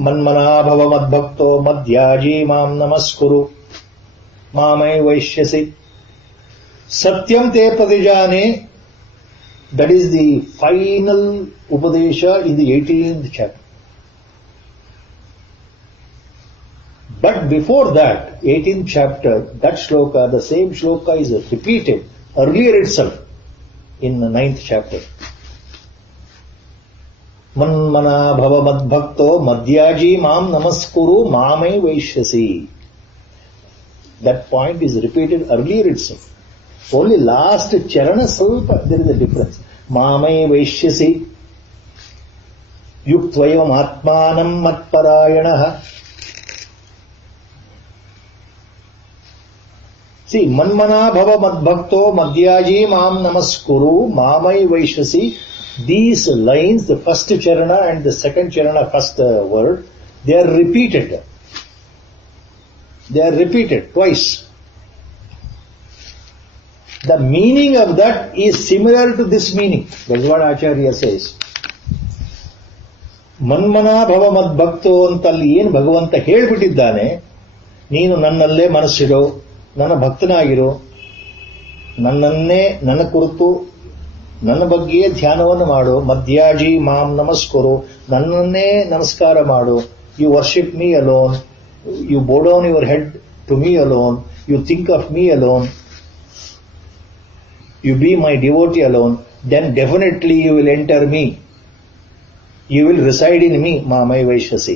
ಮನ್ಮನಾಭವ ಮದ್ಭಕ್ತೋ ಮದ್ಯಾಜಿ ಮಾಂ ನಮಸ್ಕುರು ಮಾಮೈ ವೈಶ್ಯಸಿ ಸತ್ಯಂ ತೇ ಪ್ರತಿಜಾನೆ. That is the final Upadesha in the 18th chapter. But before that, 18th chapter, that shloka, the same shloka is repeated earlier itself in the 9th chapter. Manmana bhava madbhakto madhyaji mam namaskuru mamai vaishyasi. That point is repeated earlier itself. Only last charana salpa there is a difference. Mamai vaishyasi yuktvayam atmanam matparayanaha. See, manmana bhava madbhakto madhyaji mam namaskuru mamai vaishyasi. These lines, the first charana and the second charana, first word, they are repeated. They are repeated twice. The meaning of that is similar to this meaning. That's what Acharya says. Manmana bhava madbhakto antalli ಏನು ಭಗವಂತ ಹೇಳ್ಬಿಟ್ಟಿದ್ದಾನೆ, ನೀನು ನನ್ನಲ್ಲೇ ಮನಸ್ಸಿರೋ, ನನ್ನ ಭಕ್ತನಾಗಿರೋ, ನನ್ನನ್ನೇ ನನ್ನ ಕುರಿತು ನನ್ನ ಬಗ್ಗೆಯೇ ಧ್ಯಾನವನ್ನು ಮಾಡು. ಮಧ್ಯಾಜಿ ಮಾಂ ನಮಸ್ಕರು, ನನ್ನನ್ನೇ ನಮಸ್ಕಾರ ಮಾಡು. You worship me alone, you bow down your head to me alone, you think of me alone, you be my devotee alone, then definitely you will enter me. You will reside in me, Mamai Vaishyasi.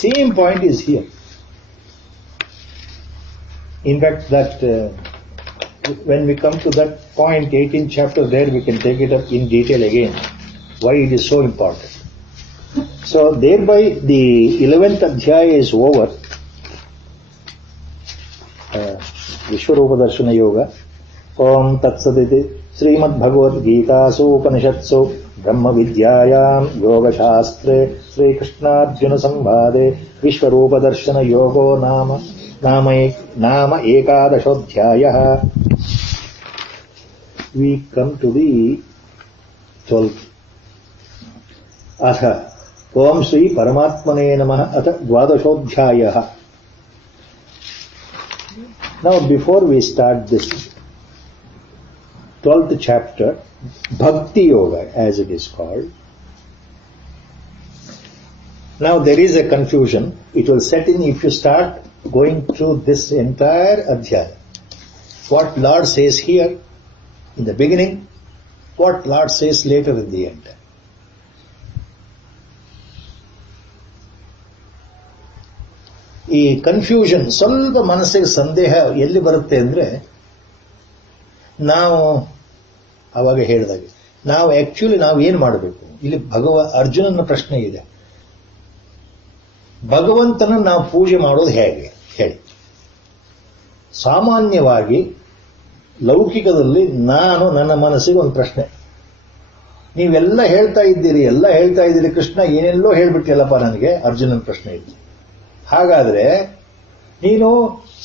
Same point is here. In fact, that when we come to that point, 18th chapter, there we can take it up in detail again, why it is so important. So, thereby the 11th adhyaya is over. ವಿಶ್ವರೂಪ ದರ್ಶನ ಯೋಗ. ಓಂ ತತ್ಸದಿತಿ ಶ್ರೀಮದ್ಭಗವದ್ಗೀತಾಸು ಉಪನಿಷತ್ಸು ಬ್ರಹ್ಮವಿದ್ಯಾಯಾಂ ಯೋಗಶಾಸ್ತ್ರೇ ಶ್ರೀಕೃಷ್ಣಾರ್ಜುನ ಸಂವಾದೆ ವಿಶ್ವರೂಪ ದರ್ಶನ ಯೋಗೋ ನಾಮ ಏಕಾದಶೋಧ್ಯಾಯಃ. We come to the 12th. ಅಥ ಓಂ ಶ್ರೀ ಪರಮಾತ್ಮನೇ ನಮಃ ಅಥ ದ್ವಾದಶೋಧ್ಯಾಯಃ. Now, before we start this 12th chapter, Bhakti Yoga, as it is called, now there is a confusion. It will set in if you start going through this entire adhyaya. What Lord says here in the beginning, what Lord says later in the end. ಈ confusion ಸ್ವಲ್ಪ ಮನಸ್ಸಿಗೆ ಸಂದೇಹ ಎಲ್ಲಿ ಬರುತ್ತೆ ಅಂದ್ರೆ, ನಾವು ಅವಾಗ ಹೇಳಿದಾಗೆ ನಾವು ಆಕ್ಚುಲಿ ನಾವು ಏನು ಮಾಡಬೇಕು, ಇಲ್ಲಿ ಅರ್ಜುನನ ಪ್ರಶ್ನೆ ಇದೆ, ಭಗವಂತನ ನಾವು ಪೂಜೆ ಮಾಡೋದು ಹೇಗೆ ಹೇಳಿ. ಸಾಮಾನ್ಯವಾಗಿ ಲೌಕಿಕದಲ್ಲಿ ನನ್ನ ಮನಸ್ಸಿಗೆ ಒಂದು ಪ್ರಶ್ನೆ, ನೀವೆಲ್ಲ ಹೇಳ್ತಾ ಇದ್ದೀರಿ ಕೃಷ್ಣ ಏನೆಲ್ಲೋ ಹೇಳ್ಬಿಟ್ಟಿಲ್ಲಪ್ಪ ನನಗೆ, ಅರ್ಜುನನ ಪ್ರಶ್ನೆ ಇದೆ. ಹಾಗಾದ್ರೆ ನೀನು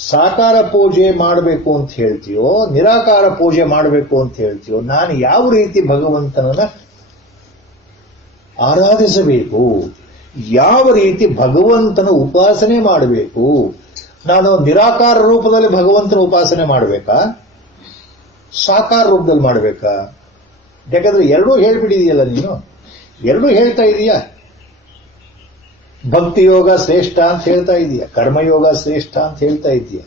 ಸಾಕಾರ ಪೂಜೆ ಮಾಡಬೇಕು ಅಂತ ಹೇಳ್ತೀಯೋ, ನಿರಾಕಾರ ಪೂಜೆ ಮಾಡಬೇಕು ಅಂತ ಹೇಳ್ತೀಯೋ, ನಾನು ಯಾವ ರೀತಿ ಭಗವಂತನನ್ನ ಆರಾಧಿಸಬೇಕು, ಯಾವ ರೀತಿ ಭಗವಂತನ ಉಪಾಸನೆ ಮಾಡಬೇಕು, ನಾನು ನಿರಾಕಾರ ರೂಪದಲ್ಲಿ ಭಗವಂತನ ಉಪಾಸನೆ ಮಾಡಬೇಕಾ, ಸಾಕಾರ ರೂಪದಲ್ಲಿ ಮಾಡಬೇಕಾ, ಯಾಕಂದ್ರೆ ಎರಡೂ ಹೇಳ್ಬಿಟ್ಟಿದೆಯಲ್ಲ ನೀನು, ಎರಡೂ ಹೇಳ್ತಾ ಇದೀಯಾ. ಭಕ್ತಿ ಯೋಗ ಶ್ರೇಷ್ಠ ಅಂತ ಹೇಳ್ತಾ ಇದೀಯ, ಕರ್ಮಯೋಗ ಶ್ರೇಷ್ಠ ಅಂತ ಹೇಳ್ತಾ ಇದೀಯ,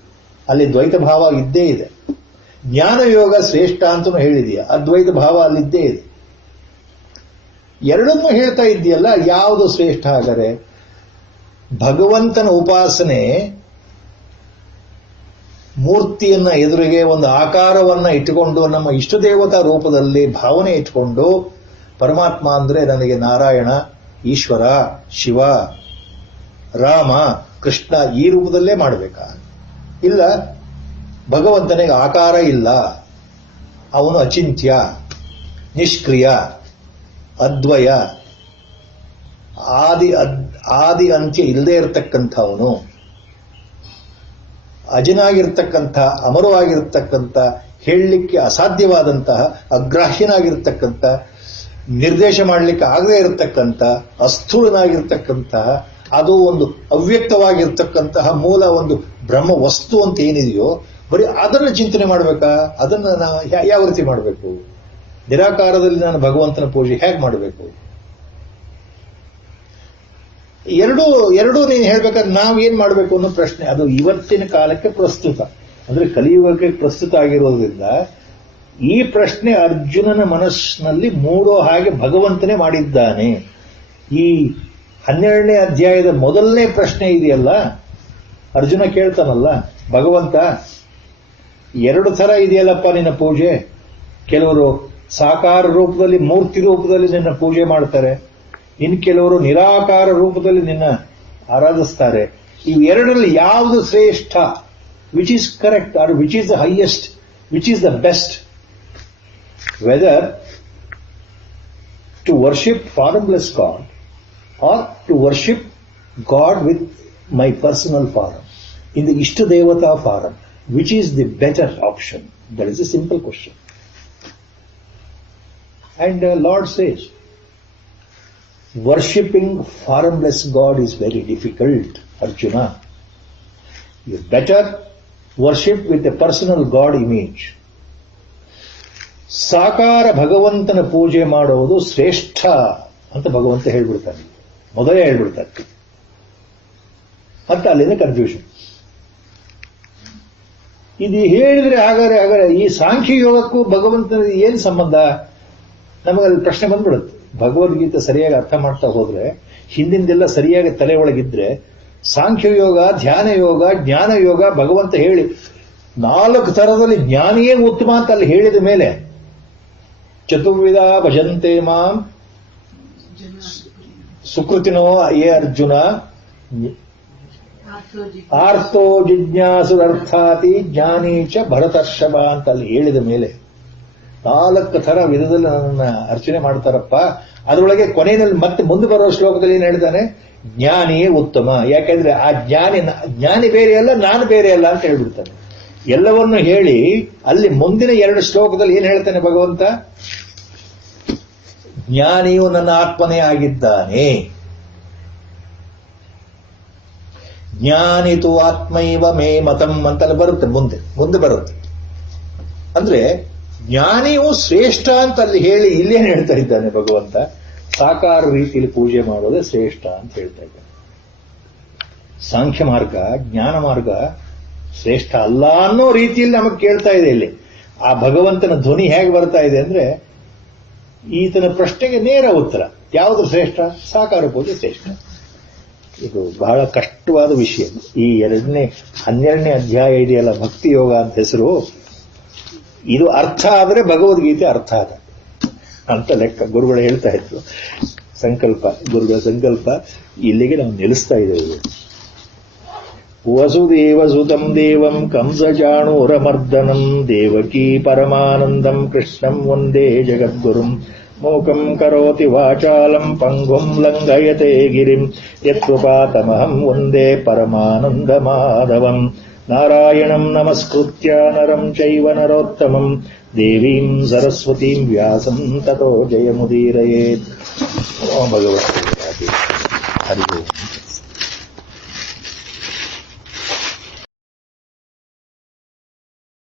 ಅಲ್ಲಿ ದ್ವೈತ ಭಾವ ಇದ್ದೇ ಇದೆ. ಜ್ಞಾನ ಯೋಗ ಶ್ರೇಷ್ಠ ಅಂತಲೂ ಹೇಳಿದೀಯ, ಅದ್ವೈತ ಭಾವ ಅಲ್ಲಿದ್ದೇ ಇದೆ. ಎರಡನ್ನೂ ಹೇಳ್ತಾ ಇದೆಯಲ್ಲ, ಯಾವುದು ಶ್ರೇಷ್ಠ ಹಾಗಾದರೆ? ಭಗವಂತನ ಉಪಾಸನೆ ಮೂರ್ತಿಯನ್ನ ಎದುರಿಗೆ ಒಂದು ಆಕಾರವನ್ನ ಇಟ್ಟುಕೊಂಡು ನಮ್ಮ ಇಷ್ಟ ದೇವತಾ ರೂಪದಲ್ಲಿ ಭಾವನೆ ಇಟ್ಟುಕೊಂಡು ಪರಮಾತ್ಮ ಅಂದ್ರೆ ನನಗೆ ನಾರಾಯಣ, ಈಶ್ವರ, ಶಿವ, ರಾಮ, ಕೃಷ್ಣ ಈ ರೂಪದಲ್ಲೇ ಮಾಡಬೇಕಾ? ಇಲ್ಲ, ಭಗವಂತನಿಗೆ ಆಕಾರ ಇಲ್ಲ, ಅವನು ಅಚಿಂತ್ಯ, ನಿಷ್ಕ್ರಿಯ, ಅದ್ವಯ, ಆದಿ ಅಂತ್ಯ ಇಲ್ಲದೆ ಇರತಕ್ಕಂಥವನು, ಅಜನಾಗಿರ್ತಕ್ಕಂಥ, ಅಮರವಾಗಿರ್ತಕ್ಕಂಥ, ಹೇಳಲಿಕ್ಕೆ ಅಸಾಧ್ಯವಾದಂತಹ, ಅಗ್ರಾಹ್ಯನಾಗಿರ್ತಕ್ಕಂಥ, ನಿರ್ದೇಶ ಮಾಡಲಿಕ್ಕೆ ಆಗದೇ ಇರತಕ್ಕಂಥ, ಅಸ್ಥೂಲನಾಗಿರ್ತಕ್ಕಂತಹ, ಅದು ಒಂದು ಅವ್ಯಕ್ತವಾಗಿರ್ತಕ್ಕಂತಹ ಮೂಲ ಒಂದು ಬ್ರಹ್ಮ ವಸ್ತು ಅಂತ ಏನಿದೆಯೋ ಬರೀ ಅದನ್ನು ಚಿಂತನೆ ಮಾಡಬೇಕಾ? ಅದನ್ನು ನಾವು ಯಾವ ರೀತಿ ಮಾಡಬೇಕು? ನಿರಾಕಾರದಲ್ಲಿ ನಾನು ಭಗವಂತನ ಪೂಜೆ ಹೇಗೆ ಮಾಡಬೇಕು? ಎರಡೂ ನೀನು ಹೇಳ್ಬೇಕಾದ್ರೆ ನಾವು ಏನ್ ಮಾಡಬೇಕು ಅನ್ನೋ ಪ್ರಶ್ನೆ. ಅದು ಇವತ್ತಿನ ಕಾಲಕ್ಕೆ ಪ್ರಸ್ತುತ, ಅಂದ್ರೆ ಕಲಿಯುಗಕ್ಕೆ ಪ್ರಸ್ತುತ ಆಗಿರೋದ್ರಿಂದ ಈ ಪ್ರಶ್ನೆ ಅರ್ಜುನನ ಮನಸ್ಸಿನಲ್ಲಿ ಮೂಡೋ ಹಾಗೆ ಭಗವಂತನೇ ಮಾಡಿದ್ದಾನೆ. ಈ 12ನೇ ಅಧ್ಯಾಯದ ಮೊದಲನೇ ಪ್ರಶ್ನೆ ಇದೆಯಲ್ಲ, ಅರ್ಜುನ ಕೇಳ್ತಾನಲ್ಲ, ಭಗವಂತ 2 ಥರ ಇದೆಯಲ್ಲಪ್ಪ ನಿನ್ನ ಪೂಜೆ. ಕೆಲವರು ಸಾಕಾರ ರೂಪದಲ್ಲಿ, ಮೂರ್ತಿ ರೂಪದಲ್ಲಿ ನಿನ್ನ ಪೂಜೆ ಮಾಡ್ತಾರೆ, ಇನ್ನು ಕೆಲವರು ನಿರಾಕಾರ ರೂಪದಲ್ಲಿ ನಿನ್ನ ಆರಾಧಿಸ್ತಾರೆ. ಇವೆರಡರಲ್ಲಿ ಯಾವುದು ಶ್ರೇಷ್ಠ? Which is correct or which is the highest, which is the best? Whether to worship formless God or to worship God with my personal form, in the Ishta Devata form, which is the better option? That is a simple question. And Lord says, worshipping formless God is very difficult, Arjuna. You better worship with a personal God image. ಸಾಕಾರ ಭಗವಂತನ ಪೂಜೆ ಮಾಡುವುದು ಶ್ರೇಷ್ಠ ಅಂತ ಭಗವಂತ ಹೇಳ್ಬಿಡ್ತಾನೆ, ಮೊದಲೇ ಹೇಳ್ಬಿಡ್ತಾರೆ. ಮತ್ತೆ ಅಲ್ಲಿಂದ ಕನ್ಫ್ಯೂಷನ್. ಇದು ಹೇಳಿದ್ರೆ ಹಾಗಾದ್ರೆ ಈ ಸಾಂಖ್ಯ ಯೋಗಕ್ಕೂ ಭಗವಂತನ ಏನ್ ಸಂಬಂಧ? ನಮಗಲ್ಲಿ ಪ್ರಶ್ನೆ ಬಂದ್ಬಿಡುತ್ತೆ. ಭಗವದ್ಗೀತೆ ಸರಿಯಾಗಿ ಅರ್ಥ ಮಾಡ್ತಾ ಹೋದ್ರೆ, ಹಿಂದಿಂದೆಲ್ಲ ಸರಿಯಾಗಿ ತಲೆ ಒಳಗಿದ್ರೆ, ಸಾಂಖ್ಯ ಯೋಗ, ಧ್ಯಾನ ಯೋಗ, ಜ್ಞಾನ ಯೋಗ ಭಗವಂತ ಹೇಳಿ 4 ಥರದಲ್ಲಿ ಜ್ಞಾನಿಯೇ ಉತ್ತಮ ಅಂತ ಅಲ್ಲಿ ಹೇಳಿದ ಮೇಲೆ, ಚತುರ್ವಿಧ ಭಜಂತೆ ಮಾಂ ಸುಕೃತಿನೋ ಯೇ ಅರ್ಜುನ ಆರ್ತೋ ಜಿಜ್ಞಾಸುರರ್ಥಾತಿ ಜ್ಞಾನೀಚ ಭರತರ್ಷಭ ಅಂತ ಅಲ್ಲಿ ಹೇಳಿದ ಮೇಲೆ 4 ಥರ ವಿಧದಲ್ಲಿ ನನ್ನನ್ನು ಅರ್ಚನೆ ಮಾಡ್ತಾರಪ್ಪ. ಅದರೊಳಗೆ ಕೊನೆಯಲ್ಲಿ ಮತ್ತೆ ಮುಂದೆ ಬರೋ ಶ್ಲೋಕದಲ್ಲಿ ಏನ್ ಹೇಳ್ತಾನೆ? ಜ್ಞಾನಿಯೇ ಉತ್ತಮ. ಯಾಕೆಂದ್ರೆ ಆ ಜ್ಞಾನಿ ಬೇರೆ ಅಲ್ಲ, ನಾನು ಬೇರೆ ಅಲ್ಲ ಅಂತ ಹೇಳ್ಬಿಡ್ತಾನೆ. ಎಲ್ಲವನ್ನು ಹೇಳಿ ಅಲ್ಲಿ ಮುಂದಿನ 2 ಶ್ಲೋಕದಲ್ಲಿ ಏನ್ ಹೇಳ್ತಾನೆ ಭಗವಂತ? ಜ್ಞಾನಿಯು ನನ್ನ ಆತ್ಮನೇ ಆಗಿದ್ದಾನೆ. ಜ್ಞಾನಿತು ಆತ್ಮೈವ ಮೇ ಮತಂ ಅಂತಲ್ಲ ಬರುತ್ತೆ, ಮುಂದೆ ಬರುತ್ತೆ. ಅಂದ್ರೆ ಜ್ಞಾನಿಯು ಶ್ರೇಷ್ಠ ಅಂತ ಅಲ್ಲಿ ಹೇಳಿ ಇಲ್ಲೇನು ಹೇಳ್ತಾ ಇದ್ದಾನೆ ಭಗವಂತ? ಸಾಕಾರ ರೀತಿಯಲ್ಲಿ ಪೂಜೆ ಮಾಡೋದೇ ಶ್ರೇಷ್ಠ ಅಂತ ಹೇಳ್ತಾ ಇದ್ದಾನೆ. ಸಾಂಖ್ಯ ಮಾರ್ಗ, ಜ್ಞಾನ ಮಾರ್ಗ ಶ್ರೇಷ್ಠ ಅಲ್ಲ ಅನ್ನೋ ರೀತಿಯಲ್ಲಿ ನಮಗೆ ಕೇಳ್ತಾ ಇದೆ ಇಲ್ಲಿ. ಆ ಭಗವಂತನ ಧ್ವನಿ ಹೇಗೆ ಬರ್ತಾ ಇದೆ ಅಂದ್ರೆ, ಈತನ ಪ್ರಶ್ನೆಗೆ ನೇರ ಉತ್ತರ. ಯಾವುದು ಶ್ರೇಷ್ಠ? ಸಾಕಾರ ಪೂಜೆ ಶ್ರೇಷ್ಠ. ಇದು ಬಹಳ ಕಷ್ಟವಾದ ವಿಷಯ. ಈ 12ನೇ ಅಧ್ಯಾಯ ಇದೆಯಲ್ಲ, ಭಕ್ತಿ ಯೋಗ ಅಂತ ಹೆಸರು, ಇದು ಅರ್ಥ ಆದರೆ ಭಗವದ್ಗೀತೆ ಅರ್ಥ ಆದ ಅಂತ ಲೆಕ್ಕ. ಗುರುಗಳು ಹೇಳ್ತಾ ಇದ್ರು, ಗುರುಗಳ ಸಂಕಲ್ಪ ಇಲ್ಲಿಗೆ ನಾವು ನಿಲ್ಲಿಸ್ತಾ ಇದ್ದೇವೆ. ವಸುದೇವ ಸುತಂ ದೇವಂ ಕಂಸಚಾಣೂರಮರ್ದನಂ ದೇವಕೀ ಪರಮಾನಂದಂ ಕೃಷ್ಣಂ ವಂದೇ ಜಗದ್ಗುರುಂ ಮೂಕಂ ಕರೋತಿ ವಾಚಾಲಂ ಪಂಗುಂ ಲಂಘಯತೆ ಗಿರಿಂ ಯತ್ಕೃಪಾತಮಹಂ ವಂದೇ ಪರಮಾನಂದ ಮಾಧವಂ ನಾರಾಯಣಂ ನಮಸ್ಕೃತ್ಯ ನರಂ ಚೈವ ನರೋತ್ತಮಂ ದೇವೀಂ ಸರಸ್ವತೀಂ ವ್ಯಾಸಂ ತತೋ ಜಯಮುದೀರಯೇತ್. ಭಗವತ್ ಹರಿ ಓಂ.